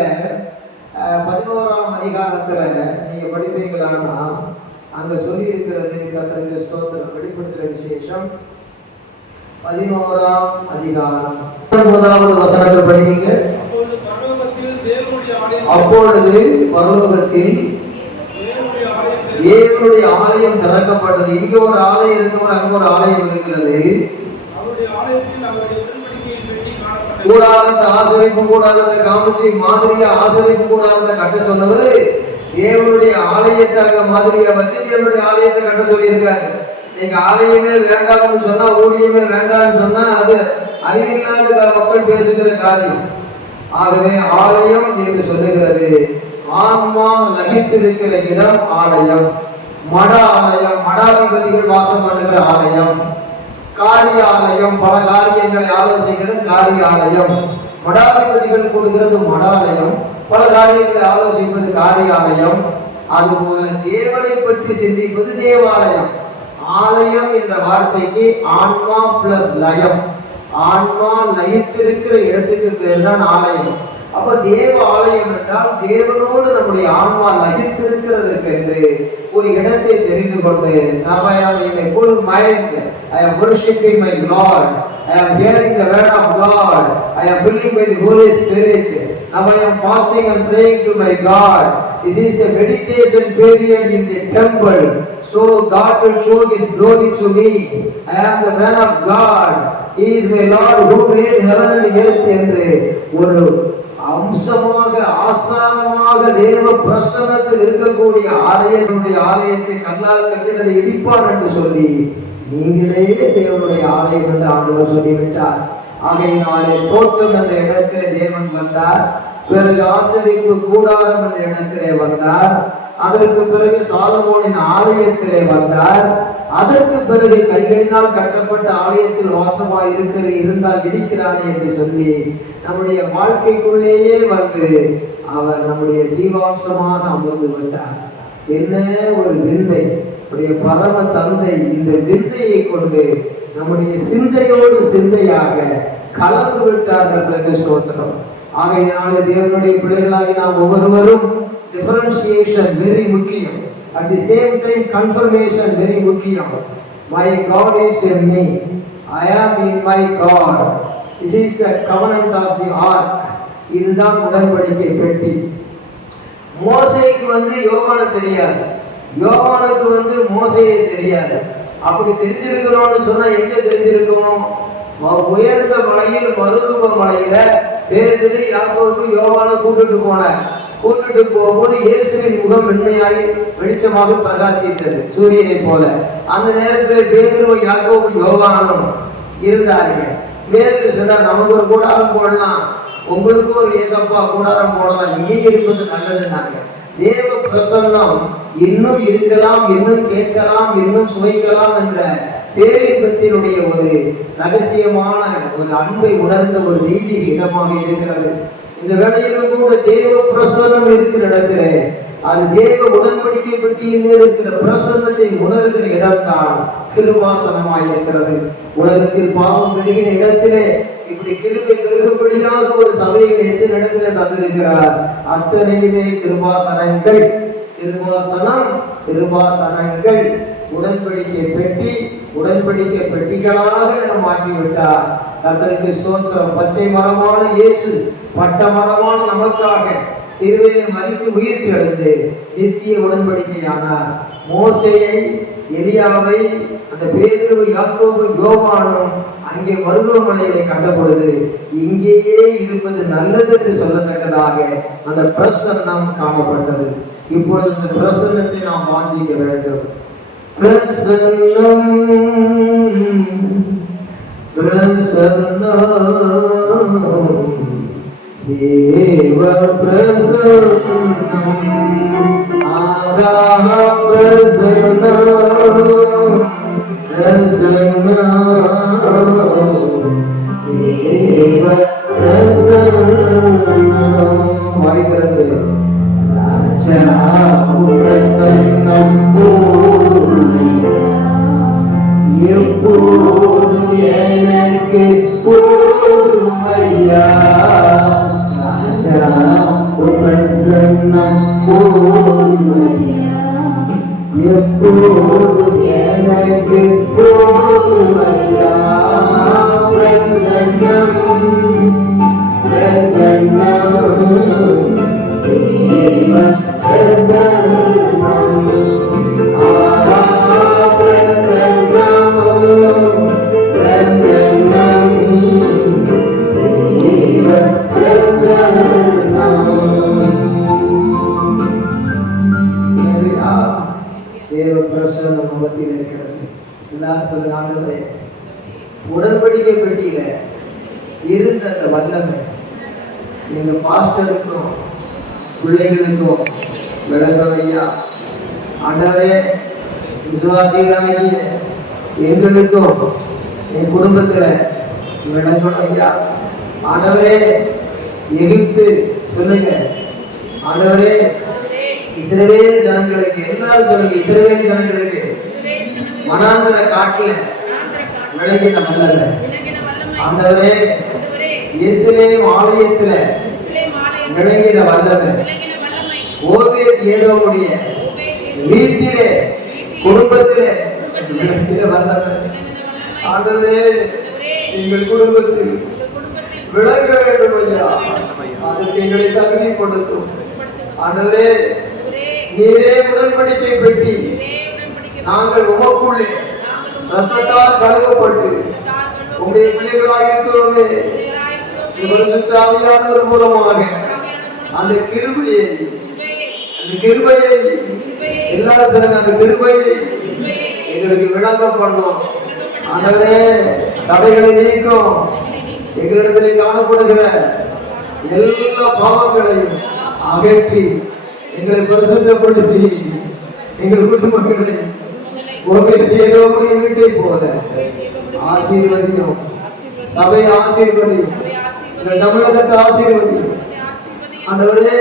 11ஆம் அதிகாரத்துல நீங்க படிப்பீங்களான்னா அங்க சொல்லி இருக்கிறது. கர்த்தருக்கு ஸ்தோத்திரம். வெளிப்படுத்துற விசேஷம் 11ஆம் அதிகாரம் 9வது வசனத்தை படிங்க. அப்பொழுது பரலோகத்தில் தேவனுடைய ஆலயம் திறக்கப்பட்டது. இங்க ஒரு ஆலயம் இருக்கிறவர், அங்க ஒரு ஆலயம் இருக்கிறது. கூடாரத்தை ஆசரிப்பு கூடாரத்தை காமிச்சு மாதிரியா ஆசரிப்பு கூடாரத்தை கட்ட சொன்னவரு தேவனுடைய ஆலயத்தை அங்க மாதிரியா வச்சு தேவனுடைய ஆலயத்தை கட்ட சொல்லியிருக்காரு. நீங்க ஆலயமே வேண்டாம்னு சொன்னா, ஊழியமே வேண்டாம்னு சொன்னா அது அறிவில்லாத மக்கள் பேசுகிற காரியம். ஆகவே ஆலயம் என்று சொல்லுகிறது. ஆன்மா லகித்திருக்கிற இடம் ஆலயம். மட ஆலயம், மடாதிபதிகள் வாசம் பண்ணுகிற ஆலயம். காரிய ஆலயம், பல காரியங்களை ஆலோசிக்கிற காரிய ஆலயம். மடாதிபதிகள் கூடுகிறது மடாலயம், பல காரியங்களை ஆலோசிப்பது காரியாலயம். அதுபோல தேவனை பற்றி சிந்திப்பது தேவாலயம். ஆலயம் என்ற வார்த்தைக்கு ஆன்மா பிளஸ் லயம், ஆன்மா லயித்திருக்கிற இடத்துக்கு பேர் தான் ஆலயம். அப்ப தேவ ஆலயம் என்றால் தேவனோடு நம்முடைய ஆன்மா லகித்திருக்கிறதற்கென்று ஒரு இடத்தை தெரிந்து கொண்டு, now I am in my full mind, I am worshiping my Lord, I am hearing the word of Lord, I am filling by the Holy Spirit, now I am fasting and praying to my God. This is the meditation period in the temple, so God will show His glory to me. I am the man of God, He is my Lord who made heaven and earth என்று ஒரு அம்சமாக ஆசாரமாக தேவ பிரசன்னத்தில் இருக்கக்கூடிய ஆலயத்தினுடைய ஆலயத்தை கல்லால் கட்டினதை இடிப்பான் என்று சொல்லி நீங்களே தேவனுடைய ஆலயம் என்று ஆண்டவர் சொல்லிவிட்டார். ஆகையினாலே தோட்டம் என்ற இடத்திலே தேவன் வந்தார், பிறகு ஆசரிப்பு கூடாரம் என்ற இடத்திலே வந்தார், அதற்கு பிறகு சாலமோனின் ஆலயத்திலே வந்தார், அதற்கு பிறகு கைகளினால் கட்டப்பட்ட ஆலயத்தில் வாசமாய் இருந்தால் இடிக்கிறானே என்று சொல்லி நம்முடைய வாழ்க்கைக்குள்ளேயே வந்து அவர் நம்முடைய ஜீவாம்சமாக அமர்ந்து விட்டார். என்ன ஒரு விந்தை! நம்முடைய பரம தந்தை இந்த விந்தையை கொண்டு நம்முடைய சிந்தையோடு சிந்தையாக கலந்து விட்டார். கர்த்தருக்கு ஸ்தோத்திரம். ஆகையினாலே தேவனுடைய பிள்ளைகளாகி நாம் ஒவ்வொருவரும் டிஃபரன்சியேஷன் வெரி முக்கியம். At the same time confirmation very முக்கியம். My God is in me, I am in my God. This is the covenant of the ark. இதுதான் உடன்படிக்கை பெட்டி. மோசேக்கு வந்து யோவானை தெரியாது, யோவானுக்கு வந்து மோசேயை தெரியாது. அப்படி தெரிஞ்சிருக்கணும்னு சொன்னா எங்க தெரிஞ்சிருக்கும்? உயர்ந்த மலையில் மறுரூப மலையில பேதுரு யாக்கோபு யோவானை கூட்டிட்டு போனார். கூட்டிட்டு போகும்போது இயேசுவின் முகம் வெண்மையாகி வெளிச்சமாக பிரகாசித்தது சூரியனை போல. அந்த நேரத்தில் பேதுரு யாக்கோபு யோவானும் இருந்தார்கள். பேதுரு சொன்னார், நமக்கு ஒரு கூடாரம் போடலாம், உங்களுக்கு ஒரு ஏசப்பா கூடாரம் போடலாம், இங்கேயே இருப்பது நல்லதுன்னாங்க. தேவ பிரசன்னம் இன்னும் இருக்கலாம், இன்னும் கேட்கலாம், இன்னும் சுவைக்கலாம் என்ற பேரின்பத்தினுடைய ஒரு ரகசியமான ஒரு அன்பை உணர்ந்த ஒரு தெய்வீக இடமாக இருக்கிறது. இந்த வேளையிலும் கூட தேவ பிரசன்னம் இருக்கிற இடத்துல, அது தேவ உடன்படிக்கை பெட்டியில் இருக்கிற பிரசன்னத்தை உணர்கிற இடம்தான் கிருபாசனமாய் இருக்கிறது. உலகத்தில் பாவம் பெருகின இடத்திலே இப்படி கிருபை பெருகும்படியாக ஒரு சபையில் எத்தனை இடத்துல தந்திருக்கிறார். அத்தனையிலே கிருபாசனங்கள், கிருபாசனம், கிருபாசனங்கள், உடன்படிக்கை பெட்டி, உடன்படிக்கை பெட்டிகளாக நாம் மாற்றிவிட்டார். கர்த்தருக்கு ஸ்தோத்திரம். பச்சை மரமான இயேசு பட்ட மரமான நமக்காக சிலுவையிலே மரித்து உயிர் தெழுந்து நித்திய உடன்படிக்கையானார். மோசேயை, எலியாவை, அந்த பேதுரு, யாக்கோபு, யோவானும் அங்கே மருவமலையிலே கண்ட பொழுது இங்கேயே இருப்பது நல்லது என்று சொல்லத்தக்கதாக அந்த பிரசன்னம் காணப்பட்டது. இப்பொழுது இந்த பிரசன்னத்தை நாம் வாஞ்சிக்க வேண்டும். பிரசன்னம், பிரசன்னம், தேவ பிரசன்னம், ஆராஹ பிரசன்னம், பிரசன்னம், தேவ பிரசன்னம். வாய்க்கிறது ராஜா பிரசன்னம் போதுமையா, எப்போதும் எனக்கு போதுமையா, ராஜா பிரசன்னம் போதுமையா, எப்போதும் எனக்கு போதுமையா, பிரசன்னம், பிரசன்னம், தேவ பிரசன்னம், ஆரா பிரசன்னம், பிரசன்னம், தேவ பிரசன்னம். தேவ பிரசன்னம் முகத்தில் இருக்கிறது. எல்லாரும் சொல்லுங்க, ஆண்டவரே உடன்படிக்கை பெட்டியில இருந்த அந்த வல்லமை எங்க பாஸ்டருக்கும் பிள்ளைகளுக்கும் விளங்கணும் ஐயா. ஆண்டவரே, விசுவாசிகளாகிய எங்களுக்கும் என் குடும்பத்துல விளங்கணும் ஐயா. ஆண்டவரே, எகிப்து சொல்லுங்க. ஆண்டவரே, இஸ்ரவேல் ஜனங்களுக்கு, எல்லாரும் சொல்லுங்க, இஸ்ரவேல் ஜனங்களுக்கு வனாந்தர காட்டுல விளங்கின வல்லமை. ஆண்டவரே, எருசலேம் ஆலயத்துல விளங்கின வல்லமை. ஓபேத் ஏதோமுடைய வீட்டிலே குடும்பத்திலே விளங்கின வல்லமை. ஆண்டவரே, எங்கள் குடும்பத்தில் விளங்க வேண்டும் ஐயா. அதற்கு எங்களை தகுதிப்படுத்தும். ஆண்டவரே, நீரே உடன்படிக்கை பெட்டி. நாங்கள் உமக்குள்ளே ரத்தத்தால் கழுவப்பட்டு உங்களுடைய பிள்ளைகளாக இருக்கிறோமே. பரிசுத்த ஆவியானவர் மூலமாக அந்த கிருபையை எல்லாரும் சொல்லுங்க, அந்த கிருபையை எங்களுக்கு விளங்க பண்ணோம். ஆண்டவரே, தடைகளை நீக்கும். எங்களிடத்திலே காணப்படுகிற எல்லா பாவங்களையும் அகற்றி எங்களை பரிசுத்தப்படுத்தி எங்கள் குடும்பங்களை ஏதோ வீட்டை போல ஆசீர்வதியும். சபை ஆசீர்வதியும். எங்கள் தமிழகத்தை ஆசீர்வதியும். ஆண்டவரே,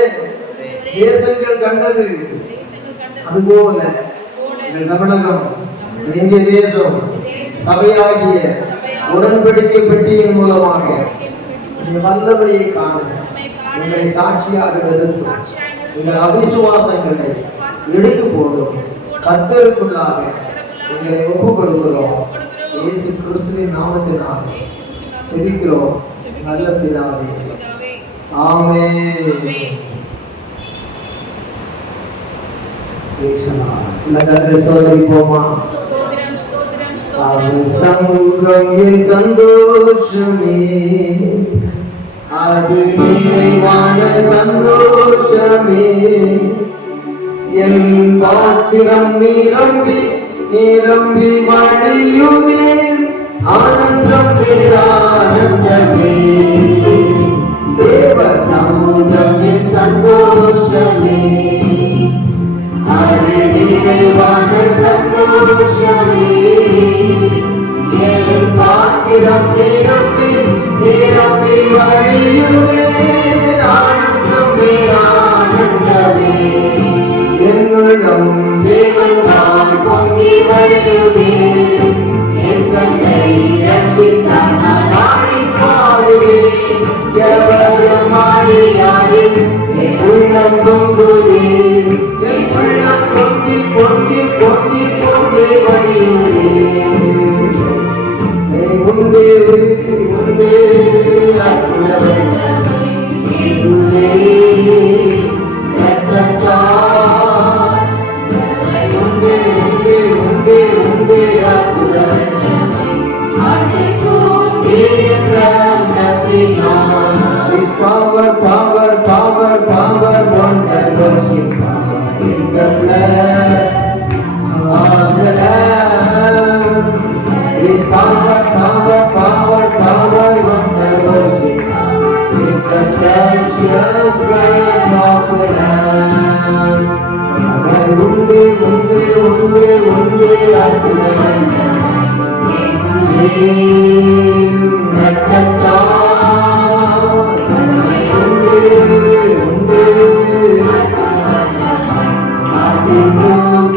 தேசங்கள் கண்டது அதுபோல எங்கள் தமிழகம், இந்திய தேசம் சபையாகிய உடன்படிக்கை பெட்டியின் மூலமாக வல்லமையை காண எங்களை சாட்சியாக நிறுத்தும். எங்கள் அவிசுவாசங்களை எடுத்து போடும். கர்த்தருக்குள்ளாக எங்களை ஒப்புக் கொடுக்கிறோம். இயேசு கிறிஸ்துவின் நாமத்தினால் செபிக்கிறோம் நல்ல பிதாவே, ஆமென். கர்த்தரை சோதரிப்போமா? சமூகம் என் சந்தோஷமே, அது நிறைவான சந்தோஷமே. என் பாத்திரம் நிரம்பி நிரம்பி வழியுதே, ஆனந்தம் பேரானந்தமே. தேவ சமூகம் என் சந்தோஷமே, அது நிறைவான சந்தோஷமே. என் பாத்திரம் நிரம்பி நிரம்பி வழியுதே, ஆனந்தம் பேரானந்தமே. என்னுள்ளம் தேவனால் பொங்கி வழியுதே, எசனை ரட்சித்தார் நான் ஆடி பாடுவேன். எவரும் மாறியாரே என் உள்ளம் பொங்குதே, என் உள்ளம் பொங்கி பொங்கி பொங்கி பொங்கி வழியுதே. உண்டே உண்டே அற்புத வல்லமை இயேசுவே, இரத்தத்தால் உண்டே உண்டே உண்டே உண்டே அற்புத வல்லமை அடைக்கும் இரத்தத்தினால். His power, power, power, power, wonder, worship, power in the blood of the Lamb. His power, power, power, power, wonder, worship, in the precious blood of the Lamb. உண்டே உண்டே உண்டே உண்டே அற்புத வல்லமை இயேசுவே, இரத்தத்தால் உண்டே உண்டே அடைக்கும்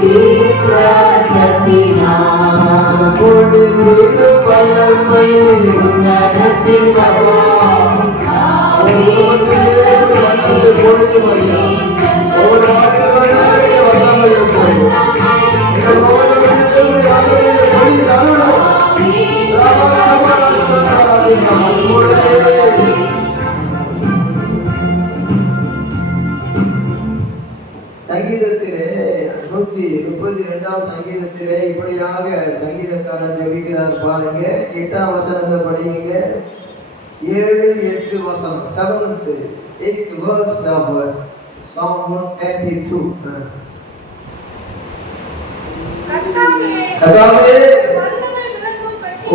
இரத்தத்தினால். கொடுத்து வல்லமை உன்னதத்தின் பகவான், பொழுதுமையா ஒரு ஆயிரவனாரிய வல்லமையை போல் சங்கீதத்திலே 132 சங்கீதத்திலே இப்படியாக சங்கீதக்காரன் ஜெபிக்கிறார் பாருங்க. 8ஆம் வசனத்தை படியுங்க. 7, 8 வசனம். 7th 8th verse of Psalm 182. கர்த்தாவே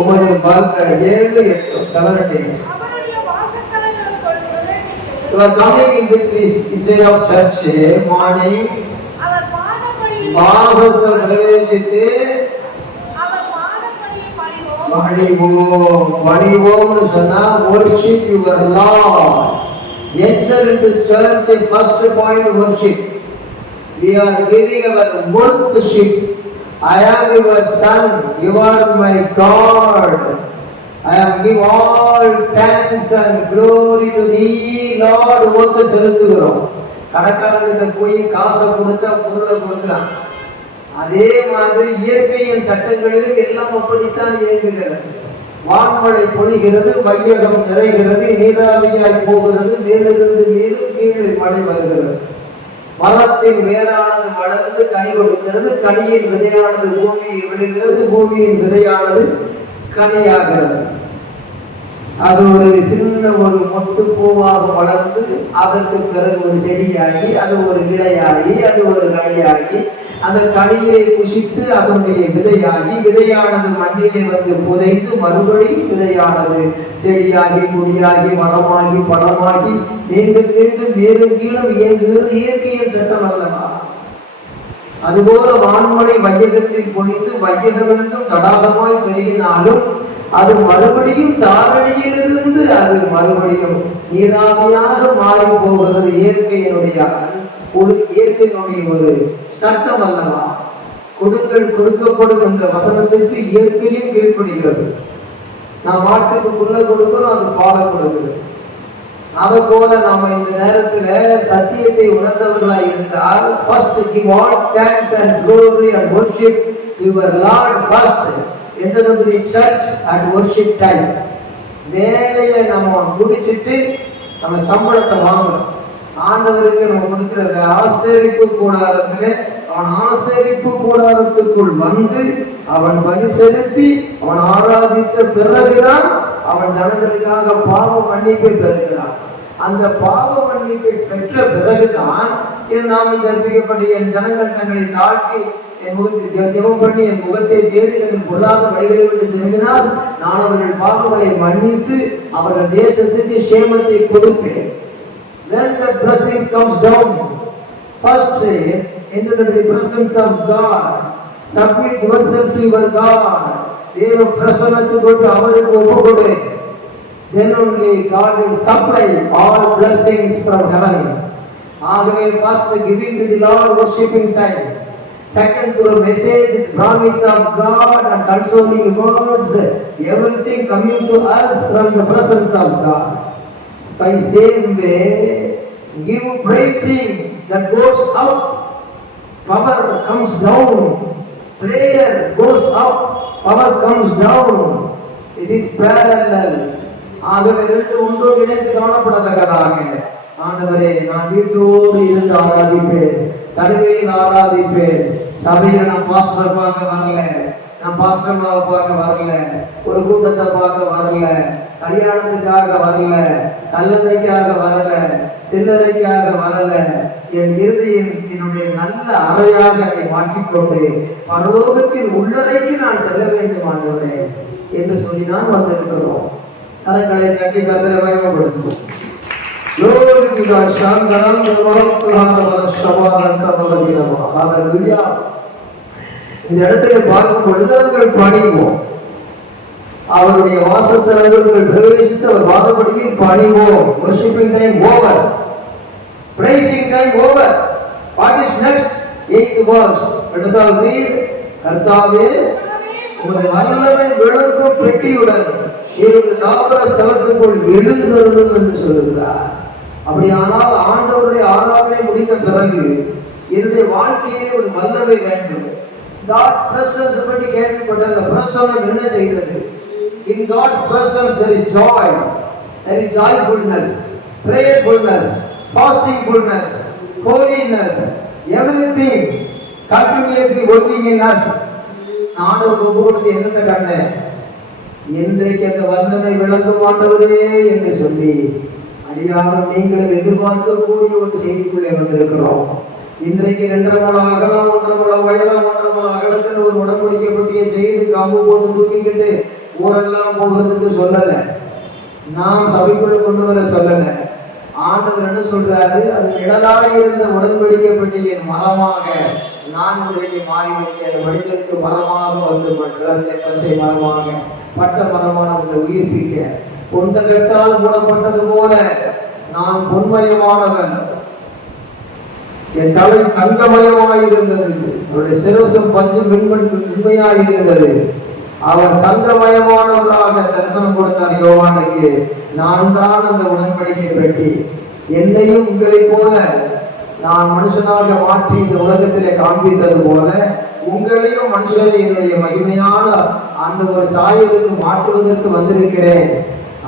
உமது 7, 8 7 and 8 You are coming in the priest inside of church morning. வாசஸ்தலம் பிரவேசித்து பணிவோம்னு சொன்னா worship your Lord. Enter into church, first point worship. We are giving our worship. I am your son, you are my God. I am give all thanks and glory to thee Lord. உமக்கு செலுத்துகிறோம். கடற்கரையிட்ட போய் காசை கொடுத்தா பொருளை கொடுக்குறான். அதே மாதிரி இயற்கையின் சட்டங்களிலும் எல்லாம் அப்படித்தான் இயங்குகிறது. வான்மழை பொழிகிறது, வையகம் நிறைகிறது, நீராவியாய் போகிறது, மேலிருந்து மேலும் கீழே மழை வருகிறது. மரத்தின் வேரானது வளர்ந்து கனி கொடுக்கிறது, கனியின் விதையானது பூமியில் விழுகிறது, பூமியின் விதையானது கனியாகிறது. அது ஒரு சின்ன ஒரு மொட்டு பூவாக வளர்ந்து அதற்கு பிறகு ஒரு செடியாகி, அது ஒரு இலையாகி, அது ஒரு கனியாகி, அந்த கனியிலே புசித்து அதனுடைய விதையாகி, விதையானது மண்ணிலே வந்து புதைந்து மறுபடியும் விதையானது செடியாகி, கொடியாகி, மரமாகி, பழமாகி, மீண்டும் மீண்டும் மேலும் கீழும் இயங்குகிறது. இயற்கையின் சட்டம் அல்லவா? அதுபோல வான்மழை வையகத்தில் பொழிந்து வையகமெங்கும் தடாகமாய் பெருகினாலும் அது மறுபடியும் தாரணியிலிருந்து அது மறுபடியும் நீராவியாக மாறி போகிறது. இயற்கையினுடைய ஒரு சட்டம் அல்லவா? கொடுங்கள் கொடுக்கப்படும் என்ற வசனத்துக்கு இயற்கையும் கீழ்ப்படுகிறது. நாம் மாட்டுக்கு புல்லை கொடுக்கிறோம், அது பாலை கொடுக்குது. அதை போல நாம இந்த நேரத்துல சத்தியத்தை உணர்ந்தவர்களாய் இருந்தால் first give all thanks and glory and worship your Lord first. Enter into the church at worship time. வேலையை நம்ம முடிச்சிட்டு நம்ம சம்பளத்தை வாங்குறோம். ஆண்டவருக்கு நம்ம கொடுக்கிற ஆசரிப்பு கூடாரத்திலே அவன் ஆசரிப்பு கூடாரத்துக்குள் வந்து அவன் பலி செலுத்தி அவன் ஆராதித்த பிறகுதான் அவன் ஜனங்களுக்காக பாவ மன்னிப்பை பெறுகிறான். அந்த பாவ மன்னிப்பை பெற்ற பிறகுதான் என் நாமம் கற்பிக்கப்பட்ட என் ஜனங்கள் தங்களை தாழ்த்தி என் முகத்தை ஜெபம் பண்ணி என் முகத்தை தேடி தங்கள் பொல்லாத வழிகளை விட்டு திரும்பினால் நான் அவர்கள் பாவங்களை மன்னித்து அவர்கள் தேசத்துக்கு சேமத்தை கொடுப்பேன். When the blessings comes down, first enter into the presence of God. Submit yourself to your God. தேவ பிரசன்னத்துக்கு கொண்டு அவருக்கு ஒப்புக்கொடு. Then only God will supply all blessings from heaven. ஆகவே first giving to the Lord worshiping time. Second, through a message, promise of God and consoling words, everything coming to us from the presence of God. By same way, give praising that goes up, power comes down. Prayer goes up, power comes down. This is parallel. ஆகவே ரெண்டு ஒன்றோடு இணைந்து காணப்படத்தக்கதாக ஆண்டவரே நான் வீட்டோடு இருந்து ஆராதிப்பேன், தனிமையில் ஆராதிப்பேன். சபையில் நான் பாஸ்டரை பார்க்க வரல, நான் பாஸ்டர்மாவை பார்க்க வரல, ஒரு கூட்டத்தை பார்க்க வரல, கல்யாணத்துக்காக வரல, கல்லறைக்காக வரல, சில்லறைக்காக வரல. என் இறுதியின் என்னுடைய நல்ல அறையாக அதை மாற்றிக்கொண்டு பரலோகத்தின் உள்ளறைக்கு நான் செல்ல வேண்டும் ஆண்டவரே என்று சொல்லிதான் வந்திருக்கிறோம். கரங்களை தட்டி கர்த்தரை மகிமைப்படுத்துவோம். இந்த இடத்துல பார்க்கும் பொழுது நாங்கள் பணிவோம், அவருடைய வாசஸ்தலங்கள் பிரவேசித்து அவர் வாதப்படியில் பணிவோம். worshiping time over, praising time over. What is next? 8th verse. Let us all read. கர்த்தாவே உமது வல்லமை விளங்கும் பெட்டியுடன் என்னுடைய தாபர ஸ்தலத்துக்குள் எழுந்தருளும் என்று சொல்லுகிறார். அப்படியானால் ஆண்டவருடைய ஆராதனை முடிந்த பிறகு என்னுடைய வாழ்க்கையிலே ஒரு வல்லமை வேண்டும். God's presence பற்றி கேள்விப்பட்ட அந்த பிரசன்னம் என்ன செய்தது? In God's presence there is joy, there is joyfulness, prayerfulness, fastingfulness, holiness, everything continuously working in us. ஆண்டவருக்கு ஒப்பு கொடுத்து என்னத்தை கண்டேன்? இன்றைக்கு அந்த வல்லமை விளங்கும் ஆண்டவரே என்று சொல்லி அடியாரும் நீங்களும் எதிர்பார்க்கக்கூடிய ஒரு செய்திக்குள்ளே வந்திருக்கிறோம். இன்றைக்கு 2.5 முழம் அகலம், 1.5 முழம் உயரம், 1.5 முழம் அகலத்தில் ஒரு உடன்படிக்கைப்பட்டியை செய்து கம்பு போட்டு தூக்கிக்கிட்டு ஊரெல்லாம் போகிறதுக்கு சொல்லல, நாம் சபைக்குள்ள கொண்டு வர சொல்லல. ஆண்டவர் என்ன சொல்றாரு, அது நிழலாக இருந்த உடன்படிக்கை பெட்டியின் மரமாக நான் இன்றைக்கு மாறிவிட்டேன். மனிதனுக்கு மரமாக வந்து பிறந்த பச்சை மரமாக பட்ட மரமான உங்களை உயிர்ப்பிக்க, பொண்டகட்டால் மூடப்பட்டது போல நான் பொன்மயமானவன். என் தலை தங்கமயமாயிருந்தது, அவருடைய சிரசம் பஞ்சு உண்மையாயிருந்தது. அவர் தங்கமயமானவராக தரிசனம் கொடுத்தார் யோவானுக்கு. நான் தான் அந்த உடன்படிக்கை பெட்டி. என்னையும் உங்களை போல நான் மனுஷனாக மாற்றி இந்த உலகத்திலே காண்பித்தது போல உங்களையும் மனுஷரை என்னுடைய மகிமையான அந்த ஒரு சாயத்துக்கு மாற்றுவதற்கு வந்திருக்கிறேன்.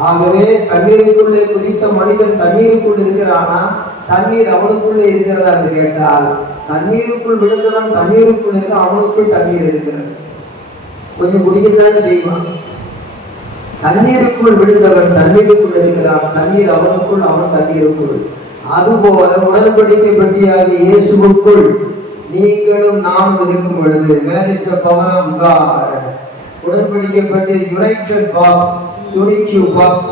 ஆகவே தண்ணீருக்குள்ளே குதித்த மனிதன் தண்ணீருக்குள் இருக்கிறானா, தண்ணீர் அவனுக்குள்ளே இருக்கிறதா என்று கேட்டால், தண்ணீருக்குள் விழுந்தவன் தண்ணீருக்குள் இருக்க, அவனுக்குள் தண்ணீர் இருக்கிறது. கொஞ்சம் குடிக்கத்தானே செய்வான். தண்ணீருக்குள் விழுந்தவன் தண்ணீருக்குள் இருக்கிறான், தண்ணீர் அவனுக்குள், அவன் தண்ணீருக்குள். அதுபோல உடன்படிக்கை பெட்டியாகிய இயேசுவுக்குள் நீங்களும் நானும் இருக்கும் பொழுது, where is the power of God. உடன்படிக்கை பெட்டி யுனைடெட் பாக்ஸ், யூனிக்யூ பாக்ஸ்,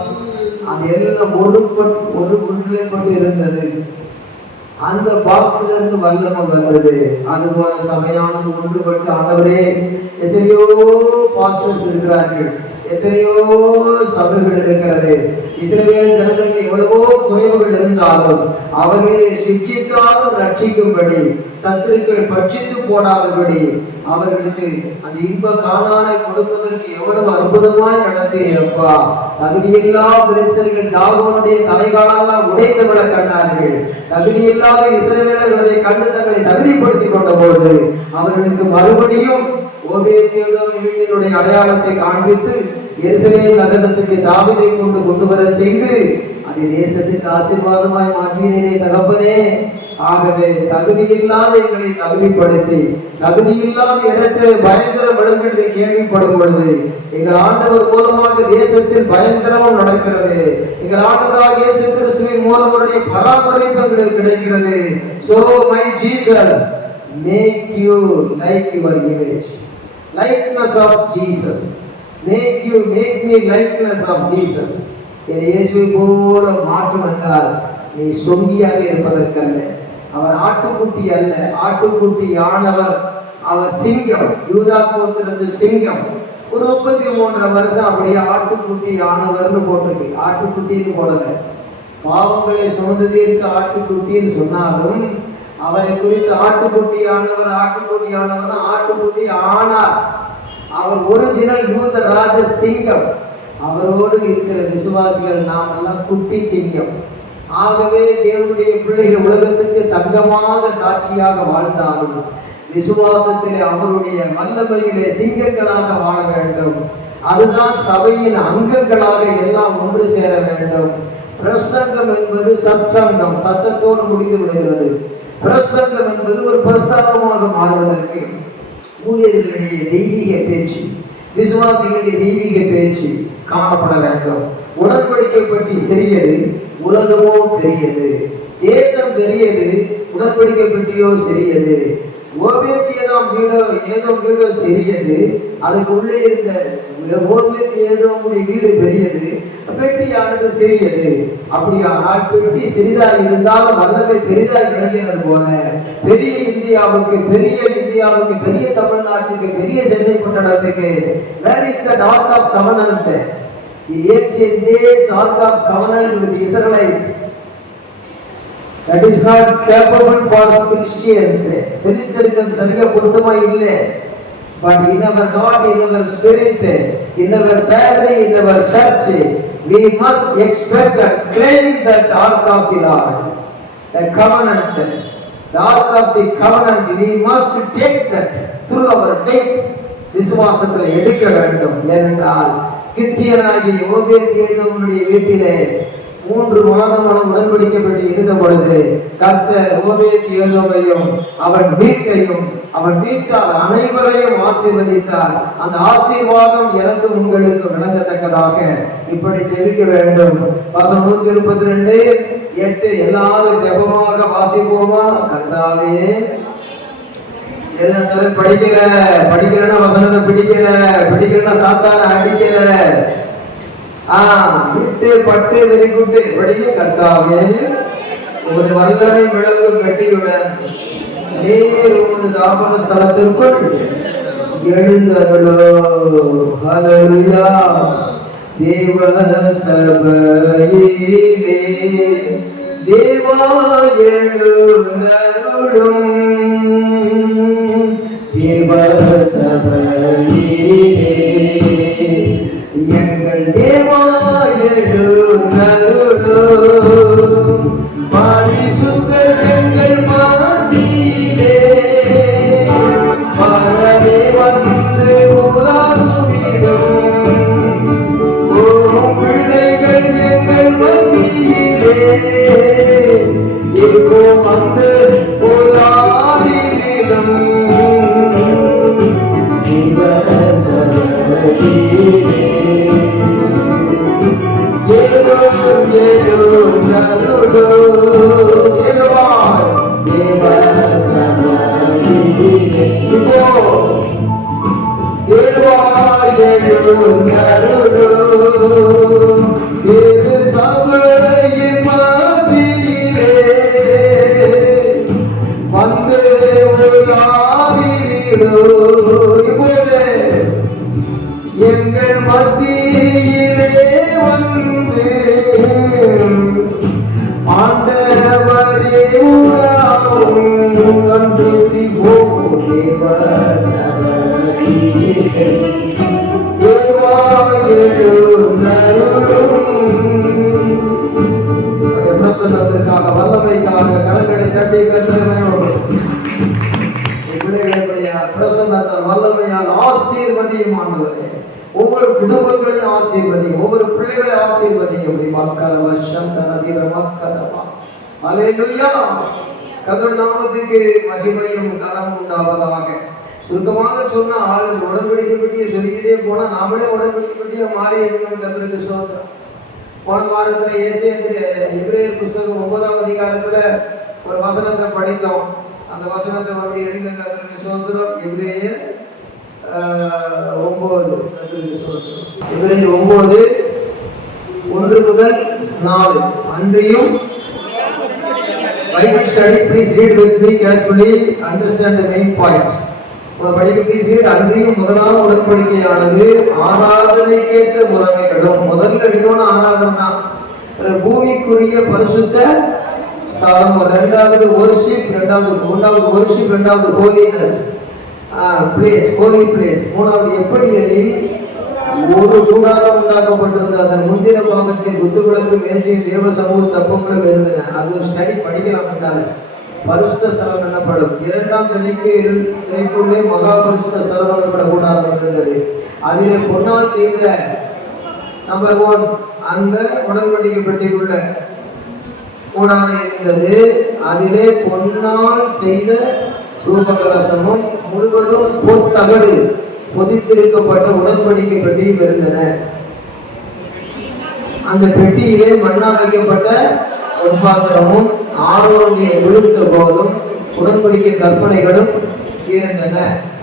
அது எல்லாம் ஒருநிலைப்பட்டு இருந்தது. அந்த பாக்ஸ்ல இருந்து வல்லமை வந்தது. அதுபோல சபையானது ஒன்றுபட்டு, ஆண்டவரே, எத்தனையோ பாஸ்டர்ஸ் இருக்கிறார்கள், எத்தனையோ சபைகள் இருக்கிறது. இஸ்ரவேல் ஜனங்களுக்கு எவ்வளவோ குறைவுகள் இருந்தாலும் அவர்களை சிக்ஷித்தாலும் ரட்சிக்கும்படி, சத்துருக்கள் பட்சித்து போடாதபடி அவர்களுக்கு அந்த இன்ப கானானை கொடுப்பதற்கு எவ்வளவு அற்புதமாய் நடத்தினப்பா. தகுதியில்லா பெலிஸ்தர்கள் தாகோனுடைய தலைகாலெல்லாம் உடைத்து விட கண்டார்கள். தகுதியில்லாத இஸ்ரவேலர்கள் அதை கண்டு தங்களை தகுதிப்படுத்திக் கொண்ட போது அவர்களுக்கு மறுபடியும் ஓபேத்ஏதோம் வீட்டினுடைய அடையாளத்தை காண்பித்து எருசலேம் நகரத்துக்கு தாவீதை கொண்டு வர செய்து அதை தேசத்துக்கு ஆசீர்வாதமாய் மாற்றினீரே தகப்பனே. ஆகவே தகுதியில்லாத எங்களை தகுதிப்படுத்தி, தகுதியில்லாத இடத்தில் பயங்கர விளங்குவதை கேள்விப்படும் பொழுது எங்கள் ஆண்டவர் மூலமாக தேசத்தில் பயங்கரமும் நடக்கிறது. எங்கள் ஆண்டவராக இயேசு கிறிஸ்துவின் மூலம் அவருடைய பராமரிப்பு எங்களுக்கு கிடைக்கிறது. So my Jesus, make you like your image, likeness of Jesus. Make me likeness of Jesus. என்னை இயேசுவை போல மாற்றும் என்றால் நீ சொங்கியாக இருப்பதற்கல்ல. அவர் ஆட்டுக்குட்டி அல்ல, ஆட்டுக்குட்டி ஆனவர். அவர் சிங்கம், யூதா கோத்திரத்து சிங்கம். ஒரு 33 வருஷம் அப்படியே ஆட்டுக்குட்டி ஆனவர்னு போட்டிருக்கு, ஆட்டுக்குட்டின்னு போடல. பாவங்களை சுமந்து தீர்க்க ஆட்டுக்குட்டின்னு சொன்னாலும் அவரை குறித்து ஆட்டுக்குட்டி ஆனவர், ஆட்டுக்குட்டி ஆனவர், ஆட்டுக்குட்டி ஆனார். அவர் ஒரிஜினல் யூத ராஜ சிங்கம். அவரோடு இருக்கிற விசுவாசிகள் நாம் எல்லாம் குட்டி சிங்கம். ஆகவே தேவனுடைய பிள்ளைகள் உலகத்துக்கு தங்கமாக சாட்சியாக வாழ்ந்தாலும் விசுவாசத்திலே அவருடைய வல்லமையிலே சிங்கங்களாக வாழ வேண்டும். அதுதான் சபையின் அங்கங்களாக எல்லாம் ஒன்று சேர வேண்டும். பிரசங்கம் என்பது சத்சங்கம், சத்தத்தோடு முடிந்து விடுகிறது. பிரசங்கம் என்பது ஒரு பிரஸ்தாபமாக மாறுவதற்கு ஊழியர்களிடையே தெய்வீக பேச்சு, விசுவாசிகளுடைய தெய்வீக பேச்சு காணப்பட வேண்டும். உடன்படிக்கை பற்றி சிறியது, உலகமோ பெரியது. தேசம் பெரியது, உடன்படிக்கை பற்றியோ சிறியது. ஓபேத்ஏதோம் வீடோ சிறியது, அதுக்கு உள்ளே இருந்த ஓபேத்ஏதோமுடைய வீடு பெரியது, பெட்டியானது சிறியது. அப்படியானால் பெட்டி சிறிதாக இருந்தாலும் வல்லமை பெரிதாக கிடைக்கிறது போல பெரிய இந்தியாவுக்கு, பெரிய தமிழ்நாட்டுக்கு, பெரிய சென்னை பட்டணத்துக்கு where is the ark of covenant? In ancient days, ark of covenant with the Israelites, that is not capable for Christians. Christians சரியா பொருத்தமா இல்லை. But in our God, in our spirit, in our family, in our church, we must expect and claim that ark of the Lord, the covenant, the ark of the covenant. We must take that through our faith. விசுவாசத்தில் எடுக்க வேண்டும். ஏனென்றால் கித்தியனாகிய ஓபேத்ஏதோமுடைய வீட்டிலே 3 மாதங்களும் உடன்படிக்கப்பட்டு இருந்த பொழுது கர்த்தர் ஓபேத்ஏதோமையும் அவன் வீட்டையும் அவன் வீட்டார் அனைவரையும் ஆசீர்வதித்தார். அந்த ஆசீர்வாதம் எனக்கு உங்களுக்கு விளங்கத்தக்கதாக இப்படி ஜெபிக்க வேண்டும். வசனம் 132:8 எல்லாரும் ஜெபமாக வாசிப்போமா? கர்த்தாவே, சிலர் படிக்கலன்னா வசனத்தை பிடிக்கலன்னா சாத்தான அடிக்கல. இட்டு பட்டு வெறிக்குட்டு படிக்க கர்த்தாவே உமது வல்லமை விளங்கும் பெட்டியுடன் நீர் உமது தாபன ஸ்தலத்திற்குள் எழுந்தருளோ. ஹல்லேலூயா. தேவ சபையிலே தேவா எழுந்தருளும். தேவ சபையிலே எங்கள் தேவா எழுந்தருளும். பரிசுத்த எங்கள் மத்தியிலே பரவே வந்து உலாவிடும். பிள்ளைகள் எங்கள் மத்தியிலே இப்போ வந்து உலாவிடும். எங்கள் மத்தியிலே வந்து ஆண்டவரே உலாவும். அன்று தேவ சபையிலே தேவா எழுந்தருளும். பிரசன்னத்திற்காக வல்லமைக்காக கரங்களை தட்டி பிள்ளைகளுடைய பிரசன்னத்தால் வல்லமையால் ஆசீர்வதியும் ஆண்டவரே. ஒவ்வொரு குடும்பங்களையும் ஆசீர்வதியும், ஒவ்வொரு பிள்ளைகளையும் ஆசீர்வதியும். அல்லேலூயா. கர்த்தருடைய நாமத்துக்கு மகிமையும் கனமும் உண்டாவதாக. சுருக்கமாக சொன்னால் இந்த உடன்படிக்கை பற்றிய சொல்லிக்கிட்டே போனா நாமளே உடன்படிக்கை பற்றிய மாறி இருக்கணும். கர்த்தருக்கு ஸ்தோத்திரம். போன வாரத்துல எபிரேயர் புஸ்தகம் 9ஆம் அதிகாரத்துல ஒரு வசனத்தை படித்தோம். அந்த வசனத்தை அப்படி எடுக்க கர்த்தருக்கு ஸ்தோத்திரம். எபிரேயர் 9 கர்த்தருக்கு ஸ்தோத்திரம். எபிரேயர் 9 1 முதல் 4. அன்றியும் Bible study, please read with me carefully, understand the main point. படிக்க please read. அன்றியும் முதலாம் உடன்படிக்கையானது ஆராதனைக்கேற்ற முறைமைகளும். முதல்ல எடுத்தோன்னா ஆராதனை தான். பூமிக்குரிய பரிசுத்த ஸ்தலம், இரண்டாவது worship, மூன்றாவது worship, இரண்டாவது holiness place, holy place, மூணாவது எப்படி எனில் ஒரு கூடாரம் உண்டாக்கப்பட்டிருந்த அதன் முந்தின பாகத்தில் குத்துவிளக்கு மேஜையும் தேவ சமூக தப்பங்களும் இருந்தன. அது ஒரு ஸ்டடி படிக்கலாம். பரிசுத்த ஸ்தலம் எனப்படும். இரண்டாம் திரைக்குள்ளே மகா பரிசுத்த ஸ்தலம் எனப்பட கூடாரம் இருந்தது. அதிலே பொன்னால் செய்த நம்பர் 1 அந்த உடன்படிக்கை பெட்டிக்குள்ள கூடாரம் இருந்தது. அதிலே பொன்னால் செய்த தூப கலசமும் முழுவதும் பொத்தகடு பொதித்திருக்கப்பட்ட உடன்படிக்கை பெட்டியும் இருந்தன. அந்த பெட்டியிலே மண்ணா வைக்கப்பட்ட ஒரு பாத்திரமும் ஆரோனுடைய தொழுத்த போதும் உடன்படிக்கை கற்பனைகளும் இருந்தன.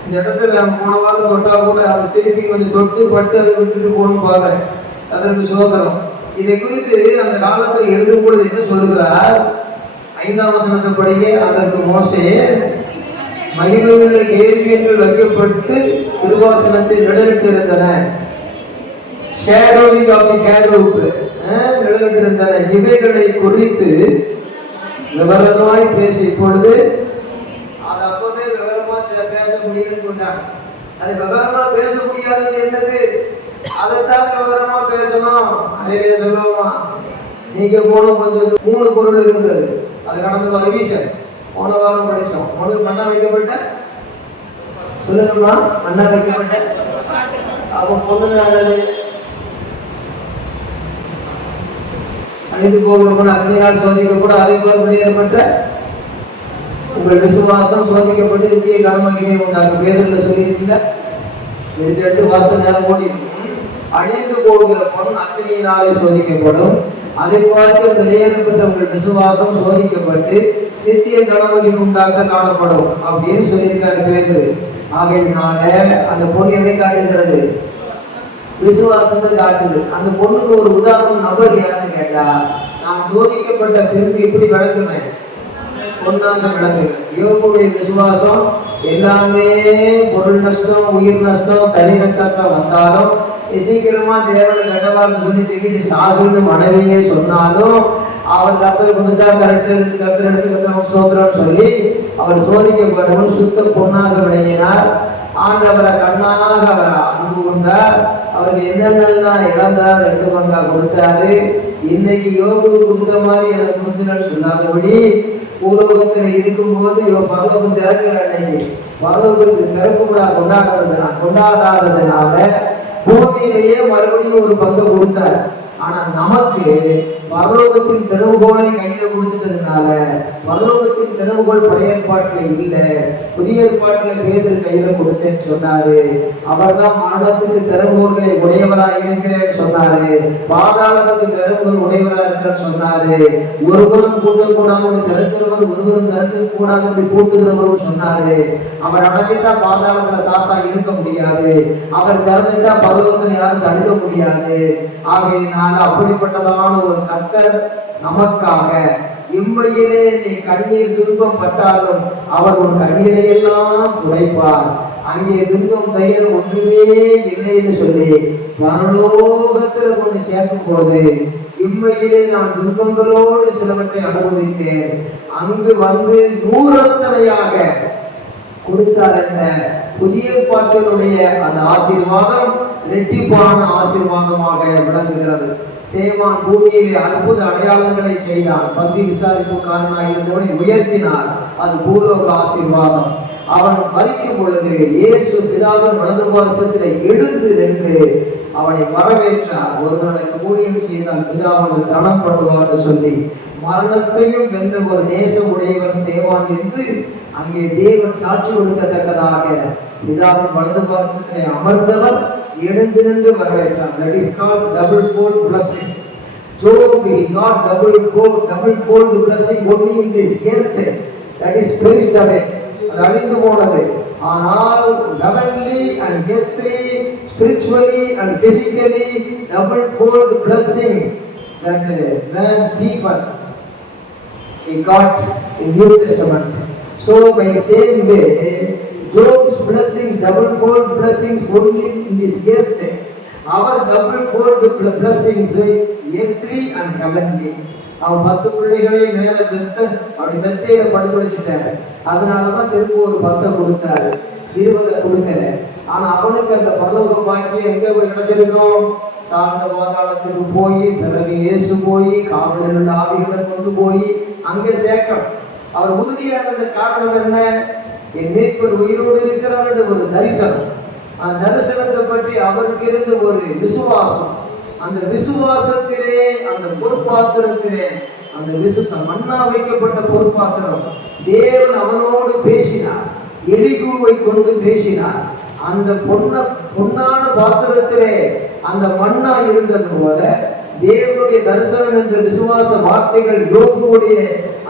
இந்த இடத்துல போன வாரம் தொட்டா கூட அதை திருப்பி கொஞ்சம் தொட்டு பட்டு அதை விட்டுட்டு போகணும்னு பார்க்குறேன். அதற்கு சோதரம். இதை குறித்து அந்த காலத்தில் எழுதும் பொழுது என்ன சொல்லுகிறார்? 5ஆம் வசனத்தை படிக்க, அதற்கு மோசே மகிமையுள்ள கேருபீன்கள் வைக்கப்பட்டு திருவாசனத்தில் நிழலிட்டிருந்தன. ஷேடோவிங் ஆஃப் தி கேரூப் நிழலிட்டிருந்தன. இவைகளை குறித்து விவரமாய் பேச, இப்பொழுது அது அப்பவே விவரமா பேச முடியும்னு கொண்டாங்க. அது விவரமா பேச முடியாதது என்னது? அதைத்தான் விவரமா பேசணும். அதிலே சொல்லுவோமா, நீங்க போன கொஞ்சம் 3 பொருள் இருந்தது. அது கடந்த வாரம் ரிவிஷன் போன வாரம் படிச்சோம். முதல் மண்ணா வைக்கப்பட்ட, சொல்லுங்கம்மா, மண்ணா வைக்கப்பட்ட. அப்போ பொண்ணுங்க அல்லது அழிந்து போகிற பொண்ணு அக்னினால் சோதிக்கப்பட அதை போல் ஏற்பட்ட உங்கள் விசுவாசம் சோதிக்கப்பட்டு நித்திய கனமகிமையை உண்டாகும். வேதத்துல சொல்லியிருக்கீங்களா? எடுத்து வார்த்தை நேரம் ஓடி. அழிந்து போகிற பொன் அக்னியினாலே சோதிக்கப்படும். அதை பார்த்து வெளியேறப்பட்ட உங்கள் விசுவாசம் சோதிக்கப்பட்டு நித்திய கனமகிமை உண்டாக காணப்படும் அப்படின்னு சொல்லியிருக்காரு பேதுரு. ஆகையினால அந்த பொன் எதை காட்டுகிறது? விசுவாசத்தை காட்டுது. அந்த பொண்ணுக்கு ஒரு உதாரணம் நபர் யாருன்னு கேட்டா, நான் சோதிக்கப்பட்ட பின்பு இப்படி விளக்குவேன், பொண்ணாக விளக்குவேன். யோபுடைய விசுவாசம் எல்லாமே பொருள் நஷ்டம், உயிர் நஷ்டம், சரீர கஷ்டம் வந்தாலும் சீக்கிரமா தேவனை கட்டவார்த்தை சொல்லி திருப்பிட்டு சாகுன்னு மனைவியே சொன்னாலும் அவர் கர்த்தர் கொடுத்தா கர்த்தர் எடுத்து சோதரன்னு சொல்லி அவர் சோதிக்கப்பட்டவன் சுத்த பொண்ணாக விளங்கினார். ஆண்டவரை கண்ணாக அவரை அன்பு கொண்டார். அவருக்கு என்னென்னலாம் இழந்தார், 2 பங்கா கொடுத்தாரு. இன்னைக்கு யோபு கொடுத்த மாதிரி எனக்கு கொடுத்துறேன்னு சொல்லாதபடி பூலோகத்துல இருக்கும்போது பரலோகம் திறக்கிற அன்னைக்கு பரலோகத்துக்கு திறப்பு விழா கொண்டாடாததுனால பூமியிலேயே மறுபடியும் ஒரு பங்கை கொடுத்தார். ஆனா நமக்கு பரலோகத்தின் திறவுகோலை கையில கொடுத்துட்டதுனால பரலோகத்தின் திறவுகோல் பழைய ஏற்பாட்டுல இல்ல, புதிய ஏற்பாட்டுல பேதர் கையில கொடுத்தேன்னு சொன்னாரு. அவர் தான் மரணத்துக்கு திறவுகோல்களை உடையவராக இருக்கிறேன்னு சொன்னாரு, பாதாளத்துக்கு திறவுகோல் உடையவராக இருக்கிறேன்னு சொன்னாரு. ஒருவரும் கூட்டக்கூடாது திறக்கிறவர், ஒருவரும் திறக்க கூடாது அப்படி கூட்டுகிறவரும் சொன்னாரு. அவர் அடைச்சிட்டா பாதாளத்துல சாத்தா இழுக்க முடியாது, அவர் திறந்துட்டா பரலோகத்துல யாரும் தடுக்க முடியாது. ஆகையினால அப்படிப்பட்டதான ஒரு கர்த்தர் நமக்காக இம்மையிலே நீ கண்ணீர் துன்பம் பட்டாலும் அவர் உன் கண்ணீரை எல்லாம் துடைப்பார். அங்கே துன்பம் தையம் ஒன்றுமே இல்லைன்னு சொல்லி பரலோகத்துல கொண்டு சேர்க்கும் போது இம்மையிலே நான் துன்பங்களோடு சிலவற்றை அனுபவித்தேன், அங்கு வந்து 100 கொடுத்தார் என்ற புதிய பாட்டினுடைய அந்த ஆசீர்வாதம் இரட்டிப்பான ஆசீர்வாதமாக விளங்குகிறது. ஸ்தேவான் பூமியிலே அற்புத அடையாளங்களை செய்தான், பந்தி விசாரிப்புக்காரனாக இருந்தவனை உயர்த்தினார், அது பூலோக ஆசீர்வாதம். அவன் மரிக்கும் பொழுது இயேசு பிதாவின் வலது பார்சத்திலே எழுந்து நின்று அவனை வரவேற்றார். ஒருவனுக்கு ஊழியம் செய்தால் பிதாவின் கனம் பண்ணுவார் சொல்லி மரணத்தையும் வென்ற ஒரு நேசம் உடையவன் ஸ்தேவான் என்று அங்கே தேவன் சாட்சி கொடுக்கத்தக்கதாக பிதாவின் வலது பார்சத்திலே அமர்ந்தவர் எழுந்து நின்று வரவேற்றார். That is called double fold blessings. Job he got double fold blessing only in this earth. That is perished away. அது அழிந்து போனது. ஆனால் heavenly and earthly, spiritually and physically double fold blessing that man Stephen he got in New Testament. So by same way Job's blessings, double fold blessings only in this earth. Our double fold blessings earthly and heavenly. அவன் 10 பிள்ளைகளை மேல அப்படி மெத்தையில படுக்க வச்சுட்டாரு. அதனாலதான் திரும்ப ஒரு 10 கொடுத்தாரு, 20 கொடுக்கல. ஆனா அவனுக்கு அந்த பரலோக பாக்கியம் எங்க போய் கிடைச்சிருக்கும்? தாழ்ந்த பாதாளத்துக்கு போய் பிறகு இயேசு போய் காவலில் உள்ள ஆவிகளை கொண்டு போய் அங்கே சேர்க்கணும். அவர் உறுதியா இருந்த காரணம் என்ன? என் மீட்பர் உயிரோடு இருக்கிறார் என்ற ஒரு தரிசனம். அந்த தரிசனத்தை பற்றி அவருக்கு இருந்த ஒரு விசுவாசம். அந்த விசுவாசத்திலே அந்த பொற்பாத்திரத்திலே அந்த மண்ணா வைக்கப்பட்ட பொற்பாத்திரம் தேவன் அவனோடு பேசினார், எலிகூவை கொண்டு பேசினார். அந்த பொன்னான பாத்திரத்திலே அந்த மண்ணா இருந்தது போல தேவனுடைய தரிசனம் என்ற விசுவாச வார்த்தைகள் யோபுவுடைய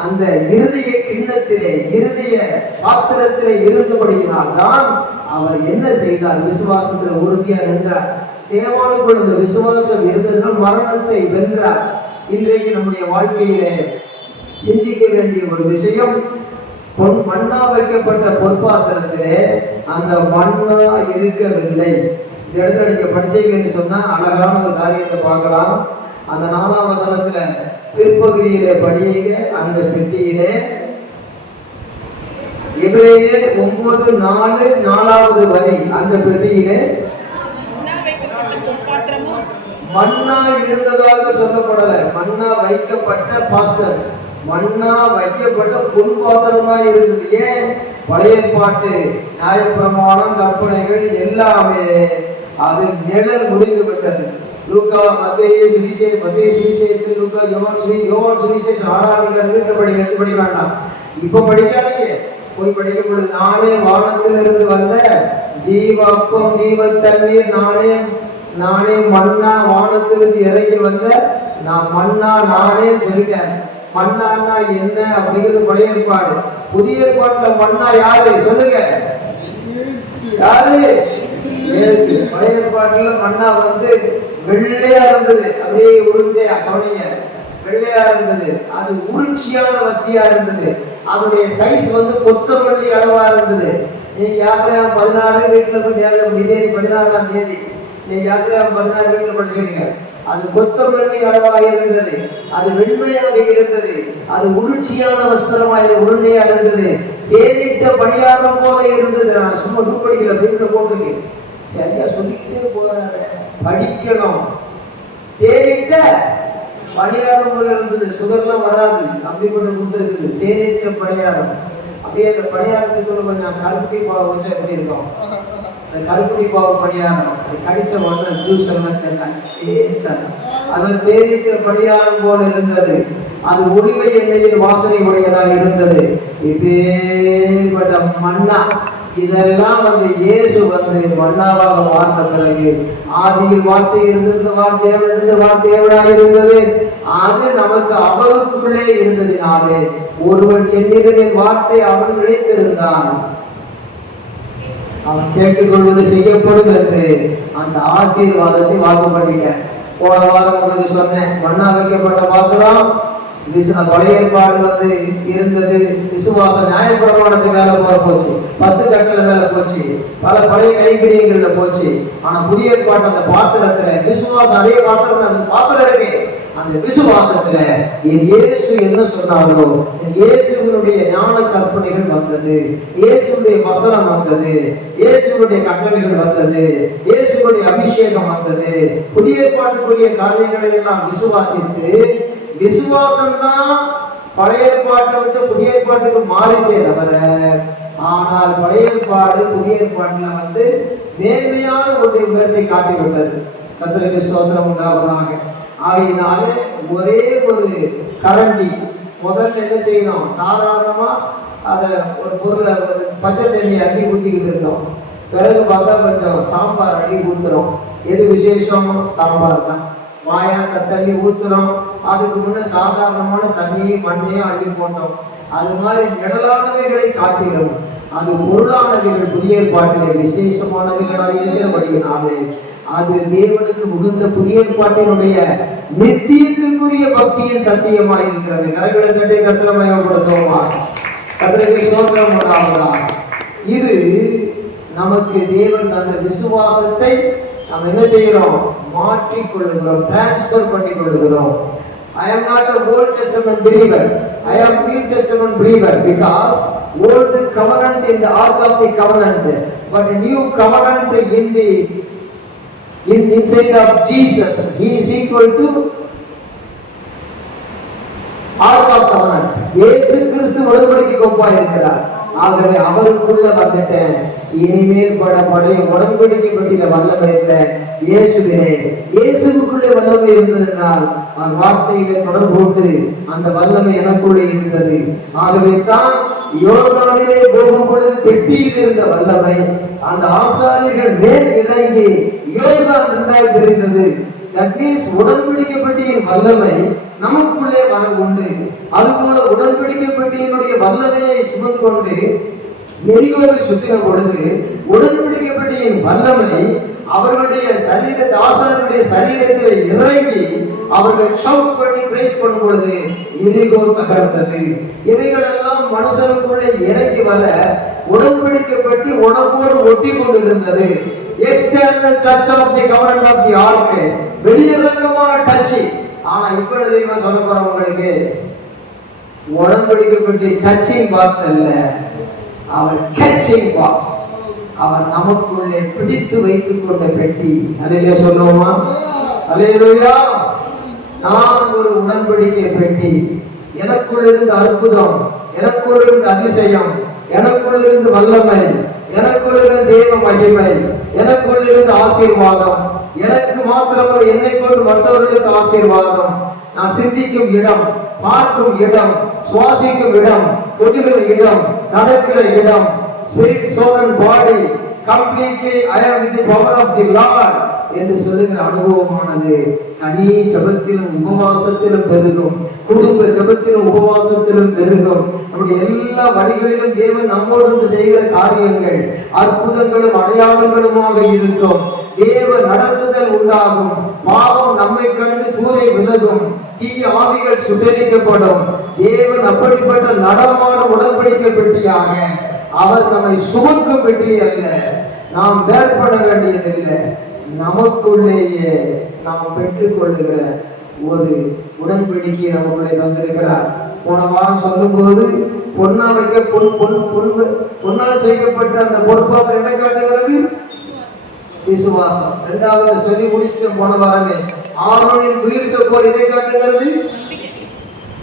அந்த இருதய கிண்ணத்திலே இருதய பாத்திரத்திலே இருந்தபடியினால் தான் அவர் என்ன செய்தார்? விசுவாசத்தில் உறுதியா நின்றார். ஸ்தேவானுக்குள் அந்த விசுவாசம் இருந்ததுனால் மரணத்தை வென்றார். இன்றைக்கு நம்முடைய வாழ்க்கையிலே சிந்திக்க வேண்டிய ஒரு விஷயம், மண்ணா வைக்கப்பட்ட பொற்பாத்திரத்திலே அந்த மண்ணா இருக்கவில்லை. இந்த இடத்துல நீங்க படிச்சீங்கன்னு சொன்னா அழகான ஒரு காரியத்தை பார்க்கலாம். அந்த 4ஆம் வசனத்துல பிற்பகுதியிலே படியுங்க. அந்த பெட்டியிலே எபிரேயர் 9:4 4வது வரி, அந்த பெட்டியிலே மண்ணா இருந்ததாக சொல்லப்படல, மண்ணா வைக்கப்பட்ட பாஸ்டர்ஸ், மண்ணா வைக்கப்பட்ட பொன் பாத்திரமா இருந்தது. ஏன்? பழைய பாட்டு நியாயப்பிரமாணம் கற்பனைகள் எல்லாமே அது நிழல் முடிந்து விட்டது. லூக்கா மத்தேயு சுவிசேஷத்தில் லூக்கா யோவான் சுவிசேஷம் 6ஆம் அதிகாரம் எடுத்து படிக்க வேண்டாம், இப்ப படிக்காதீங்க. போய் படிக்கும் பொழுது நானே வானத்திலிருந்து வந்த ஜீவப்பம் ஜீவ தண்ணீர், நானே மண்ணா வானத்திலிருந்து இறங்கி வந்த நான் மண்ணா நானே சொல்லிட்டேன். மண்ணான்னா என்ன அப்படிங்கிறது பழைய ஏற்பாடு. புதிய ஏற்பாட்டுல மண்ணா யாரு சொல்லுங்க? யாரு? இயேசு. பழைய ஏற்பாட்டுல மன்னா வந்து வெள்ளையா இருந்தது, அப்படியே உருண்டையா, கவனிங்க, வெள்ளையா இருந்தது. அது உருட்சியான வஸ்தியா இருந்தது. அதனுடைய சைஸ் வந்து கொத்தமல்லி அளவா இருந்தது. நீங்க யாத்திரையாம் 16 வீட்டுல போய் நேரில் தேதி 16ஆம் தேதி நீங்க யாத்திரையாம் 16 வீட்டுல படிச்சுக்கிட்டீங்க. அது கொத்தமல்லி அளவாக இருந்தது. அது வெண்மையாக இருந்தது. அது உருட்சியான வஸ்திரமாக உருண்டையா இருந்தது. தேனிட்ட பணியாரம் போல இருந்தது. நான் சும்மா டூப்படிக்கல, பைபிள்ல போட்டிருக்கேன். சரி, ஐயா சொல்லிக்கிட்டே போறாரு, படிக்கணும். தேனிட்ட பணியாரம் போல இருந்தது. சுகர்லாம் வராது, அப்படி கொண்டு கொடுத்துருக்குது. தேனிட்ட பணியாரம். அப்படியே அந்த பணியாரத்துக்குள்ள கொஞ்சம் கருப்பட்டி பாவை வச்சா எப்படி இருக்கும்? அந்த கருப்பட்டி பாவு பணியாரம் அப்படி கடிச்ச உடனே ஜூஸ் எல்லாம் சேர்ந்தாங்க, டேஸ்டா. அது தேனிட்ட பணியாரம் போல இருந்தது. அது ஒளிவ எண்ணெயின் வாசனை உடையதாக இருந்தது. இப்பேற்பட்ட மன்னா இதெல்லாம் வந்து இயேசு வந்து மன்னாவாக மாறின பிறகு, ஆதியில் வார்த்தை இருந்திருந்த வார்த்தை இருந்த வார்த்தை எவ்வளவு இருந்தது? அது நமக்கு அவருக்குள்ளே இருந்ததினாலே ஒருவன் என்னின் வார்த்தை அவன் நிலைத்திருந்தான், அவன் கேட்டுக்கொள்வது செய்யப்படும் என்று அந்த ஆசீர்வாதத்தை வாக்கு பண்ணிட்டேன். போன வாரம் உங்களுக்கு சொன்னேன், மண்ணா வைக்கப்பட்ட பாத்திரம் பழைய ஏற்பாடு வந்து இருந்தது. விசுவாச நியாயப்பிரமாணத்து மேல போச்சு, 10 கட்டளை மேல போச்சு, பல பழைய கைங்கரியங்கள்ல போச்சு. ஆனா புதிய ஏற்பாட்டு அந்த பாத்திரத்துல விசுவாசம், அதே பாத்திரம், அந்த பாத்திரம் இருக்கு. அந்த விசுவாசத்துல என் இயேசு என்ன சொன்னாரோ, என் இயேசுவினுடைய ஞான கற்பனைகள் வந்தது, இயேசுடைய வசனம் வந்தது, இயேசுடைய கட்டளைகள் வந்தது, இயேசுடைய அபிஷேகம் வந்தது. புதிய ஏற்பாட்டுக்குரிய காரியங்களை எல்லாம் விசுவாசித்து, விசுவாசம்தான் பழைய ஏற்பாட்டை விட்டு புதிய ஏற்பாட்டுக்கு மாறிச்சே தவிர, ஆனால் பழைய ஏற்பாடு புதிய ஏற்பாட்டுல வந்து மேன்மையான ஒன்றை உயர்த்தை காட்டிவிட்டது. கர்த்தருக்கு ஸ்தோத்திரம் உண்டாவதாக. ஆகையினாலே ஒரே ஒரு கரண்டி முதல்ல என்ன செய்யணும்? சாதாரணமா அதை ஒரு பொருளை ஒரு பச்சை தண்ணி அள்ளி ஊற்றிக்கிட்டு இருந்தோம். பிறகு பார்த்தா கொஞ்சம் சாம்பார் அள்ளி ஊத்துறோம். எது விசேஷம்? சாம்பார் தான். வாயா தண்ணி ஊத்துறோம். அதுக்கு முன்ன சாதாரணமான தண்ணியும் மண்ணையும் அள்ளி போட்டோம். அது மாதிரி நிழலானவைகளை காட்டிலும் அது பொருளானவைகள் புதிய ஏற்பாட்டிலே விசேஷமானவைகளாக இருக்கிறபடியினாலே அது தேவனுக்கு உகந்த புதிய ஏற்பாட்டினுடைய நித்தியத்துக்குரிய பக்தியின் சத்தியமாக இருக்கிறது. கரங்களை தட்டி கர்த்தரை மயப்படுத்துவோமா? கர்த்தருக்கு ஸ்தோத்திரம் உண்டாவதா. இது நமக்கு தேவன் தந்த விசுவாசத்தை நம்ம என்ன செய்கிறோம்? மாற்றிக் கொள்ளுகிறோம், டிரான்ஸ்பர் பண்ணி கொள்ளுகிறோம். I am not a Old Testament believer. I am New Testament believer because Old covenant in the ark of the covenant, but New covenant in the inside of Jesus. He is equal to ark of covenant. இயேசு கிறிஸ்து உடன்படிக்கைக்கு ஒப்பாய் இருக்கிறார். ஆகவே அவருக்குள்ள வந்துட்டேன். இனிமேல் படைய உடன்படிக்கை பற்றின வல்லமை இல்லை, இயேசுவினே. இயேசுக்குள்ளே வல்லமை இருந்ததனால் அவர் வார்த்தையிலே தொடர்பு கொண்டு அந்த வல்லமை எனக்குள்ளே இருந்தது. ஆகவே தான் யோர்தானிலே போகும் பொழுது பெட்டியில் இருந்த வல்லமை அந்த ஆசாரியர்கள் மேல் இறங்கி யோர்தான் 2ஆய் பிரிந்தது. தட் மீன்ஸ் உடன்படிக்கை பெட்டியின் வல்லமை நமக்குள்ளே வர உண்டு. அதுபோல உடன்படிக்கை பெட்டியினுடைய வல்லமையை சுமந்து கொண்டு எரிகோவை சுத்தின பொழுது உடன்படிக்கை பெட்டியின் வல்லமை அவர்களுடைய சரீரத்தை, ஆசாரியருடைய சரீரத்தில் இறங்கி அவர்கள் ஷவுட் பண்ணி பிரைஸ் பண்ணும் பொழுது எரிகோ தகர்ந்தது. இவைகள் எல்லாம் மனுஷனுக்குள்ளே இறங்கி வர உடன்படிக்கை பெட்டி உடம்போடு ஒட்டி கொண்டிருந்தது. External touch of the covenant of the ark, வெளியரங்கமான டச். ஆனா இப்ப தெரியுமா சொல்ல போறேன் உங்களுக்கு, உடன்படிக்கை பெட்டி டச்சிங் பாக்ஸ் அல்ல, அவர் கேட்சிங் பாக்ஸ். அவர் நமக்குள்ளே பிடித்து வைத்துக் கொண்ட பெட்டி. அல்லேலூயா சொல்லுவோமா? அல்லேலூயா. நான் ஒரு உடன்படிக்கை பெட்டி. எனக்குள் இருந்த அற்புதம், எனக்குள் இருந்த அதிசயம், எனக்குள் இருந்த வல்லமை, எனக்குள் இருந்த தேவ மகிமை, எனக்குள் இருந்த ஆசீர்வாதம், எனக்கு மாத்திரமல்ல என்னை கொண்டு மற்றவர்களுக்கு ஆசீர்வாதம். நான் சிந்திக்கும் இடம், பார்க்கும் இடம், சுவாசிக்கும் இடம், தொடுகிற இடம், நடக்கிற இடம், spirit, soul and body, completely I am with the power of the Lord. என்று சொல்லுகிற அனுபவமானது தனி ஜபத்திலும் உபவாசத்திலும் பெருகும், குடும்ப ஜபத்திலும் உபவாசத்திலும் பெருகும். நம்முடைய எல்லா வழிகளிலும் தேவன் நம்மோடு செய்கிற காரியங்கள் அற்புதங்களும் அடையாளங்களுமாக இருக்கும். தேவ நடத்துதல் உண்டாகும். பாவம் நம்மை கண்டு தூரை விலகும். தீய ஆவிகள் சுட்டரிக்கப்படும். தேவன் அப்படிப்பட்ட நடமான உடன்படிக்கை பெட்டியாக அவர் நம்மை சுமக்கும் பெட்டி அல்ல. நாம் வேறுபட வேண்டியதில்லை. நமக்குள்ளேயே நாம் பெற்றுக் கொள்ளுகிற ஒரு உடன்படிக்கையை நமக்குள்ளே தந்திருக்கிறார். போன வாரம் சொல்லும் போது பொன்னா வைக்க பொன்னால் செய்யப்பட்ட அந்த பொற்பாத்திரம் எதை காட்டுகிறது? விசுவாசம். இரண்டாவது சொல்லி முடிச்சுட்டு போன வாரமே ஆரோனின் துளிர்த்த போல் இதை காட்டுகிறது.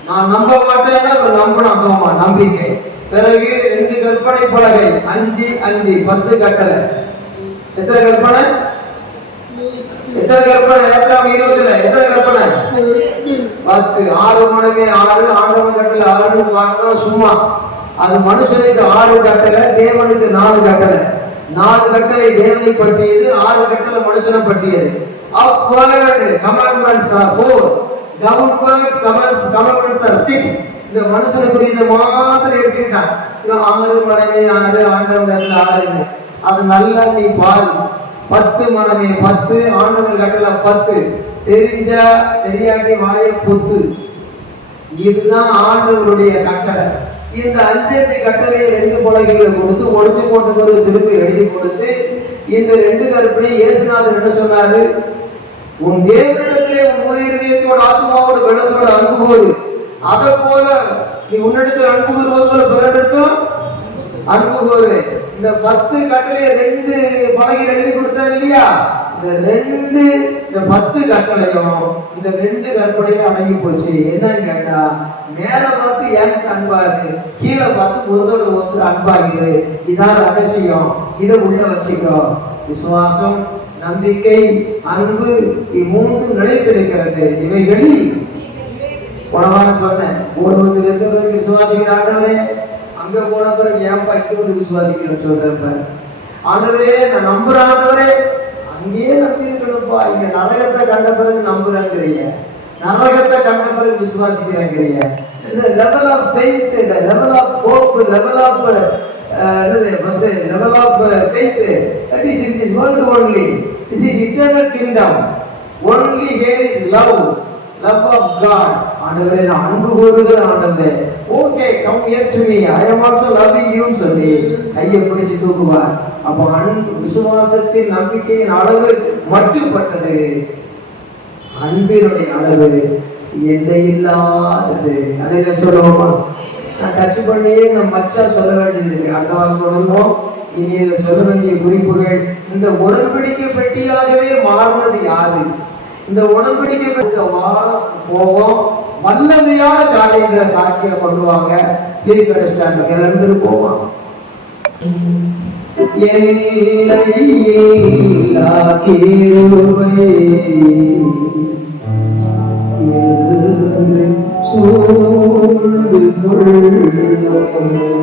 நான் நம்ப மாட்டேன்னா நம்பணும், நம்பிக்கை. பிறகு 2 கற்பனை பலகை, 5 5 10 கட்டளை. எத்தனை கற்பனை? 20ல எத்தனை கற்பனை? 10. 6 மடங்கு 6, ஆண்டவன் கட்டளை 6 காட்டுறோம் சும்மா. அது மனுஷனுக்கு 6 கட்டளை, தேவனுக்கு 4 கட்டளை. 4 கட்டளை தேவனை பற்றியது, 6 கட்டளை மனுஷனை பற்றியது. Upward commandments are 4, downwards commandments are 6. இந்த மனுஷனுக்கு இதை மாத்திரம் எடுத்துக்கிட்டான். 6 மடங்கு 6, ஆண்டவன் கட்டளை 6. அது நல்லா நீ பாரு. 10 மடங்கு 10, ஆண்டவர் கட்டளை 10. தெரிஞ்சா தெரியாட்டி வாய பொத்து. இதுதான் ஆண்டவருடைய கட்டளை. இந்த 5 கட்டளையை 2 பலகைகளை கொடுத்து ஒழிச்சு போட்ட பிறகு திருப்பி எழுதி கொடுத்து இந்த 2 கற்பனை இயேசுநாதர் என்ன சொன்னாரு? உன் தேவனிடத்திலே உன் முழு இதயத்தோட ஆத்மாவோட பலத்தோட அன்பு கூறு. அதை போல நீ உன்னிடத்தில் அன்பு கூறுவது போல பிறனிடத்தும் அன்பு கூறு. இந்த 10 கட்டளையை 2 பலகையில் எழுதி கொடுத்தேன் இல்லையா? இந்த 10 கட்டளையும் இந்த 2 கற்பனையும் அடங்கி போச்சு. என்னன்னு கேட்டா, மேல பார்த்து எனக்கு அன்பாரு, கீழே பார்த்து ஒருத்தோட அன்பாகிரு. இதான் ரகசியம். இதை உள்ள வச்சுக்கோ. விசுவாசம், நம்பிக்கை, அன்பு, 3 நிலைத்திருக்கிறது. இவைகளில் போனவாரம் சொன்னேன், உலகத்தில் இருக்கிறவருக்கு விசுவாசிக்கிற ஆண்டவரே, அங்க போன பிறகு ஏன் பைக்கு விசுவாசிக்கிறேன்னு சொல்றேன். ஆண்டவரே நான் நம்புற ஆண்டவரே, அங்கேயே நம்பி இருக்கணும்ப்பா. இங்க நரகத்தை கண்ட பிறகு நம்புறேங்கிறிய, நரகத்தை கண்ட பிறகு விசுவாசிக்கிறேங்கிறிய. level of faith, level of hope, level of faith that is in this world only. This is eternal kingdom. Only here is love of God. ஆண்டவரே நான் அன்பு கூறுகிற ஆண்டவரே, okay come here to me, I am also loving you சொல்லி கையை பிடிச்சு தூக்குவார். அப்போ விசுவாசத்தின் நம்பிக்கையின் அளவு மட்டுப்பட்டது. அன்பினுடைய அளவு எல்லையில்லாதது. அதில் சொல்லுவோமா? நான் டச் பண்ணியே நான் மச்சா சொல்ல வேண்டியது இருக்கு. அடுத்த வாரம் தொடங்குவோம். இனி இதில் சொல்ல வேண்டிய குறிப்புகள். இந்த உடன்படிக்கை பெட்டியாகவே மாறினது யாரு? இந்த உடன்படிக்கை பெற்ற வாரம் போவோம். வல்லமையான காரியங்களை சாட்சியை கொண்டு வாங்க. Please understand. கிளம்பி போவோம். எல்லையில்லா கிருபை சூழ்ந்து கொள்ளும்.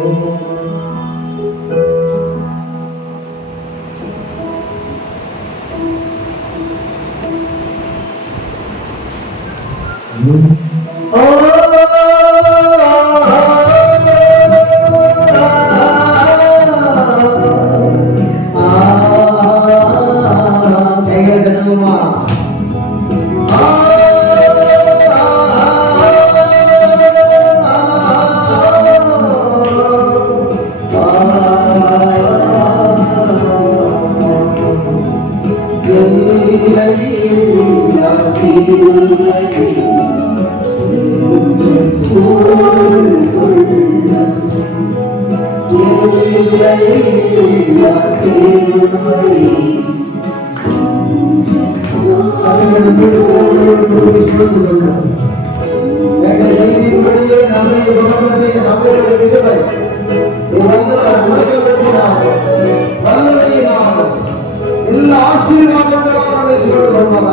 எல்லா ஆசீர்வாதங்களாக சொல்லுவதாக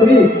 3.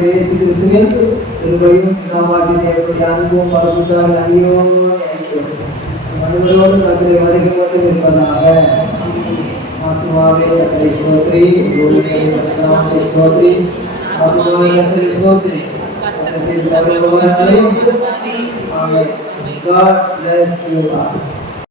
இயேசு கிறிஸ்துவின் கிருபையும் பிதாவாகிய தேவனுடைய அன்பும் பரிசுத்த அன்பியும் மனிதரோடு கர்த்தரை வருகை கொண்டு இருப்பதாக. ஆத்மாவே கர்த்தரை ஸ்தோத்திரி, முழுமே பரிசுத்தமாவே ஸ்தோத்திரி, ஆத்மாவே கர்த்தரை ஸ்தோத்திரி. சகல உலகங்களையும் ஆமென். God bless you all.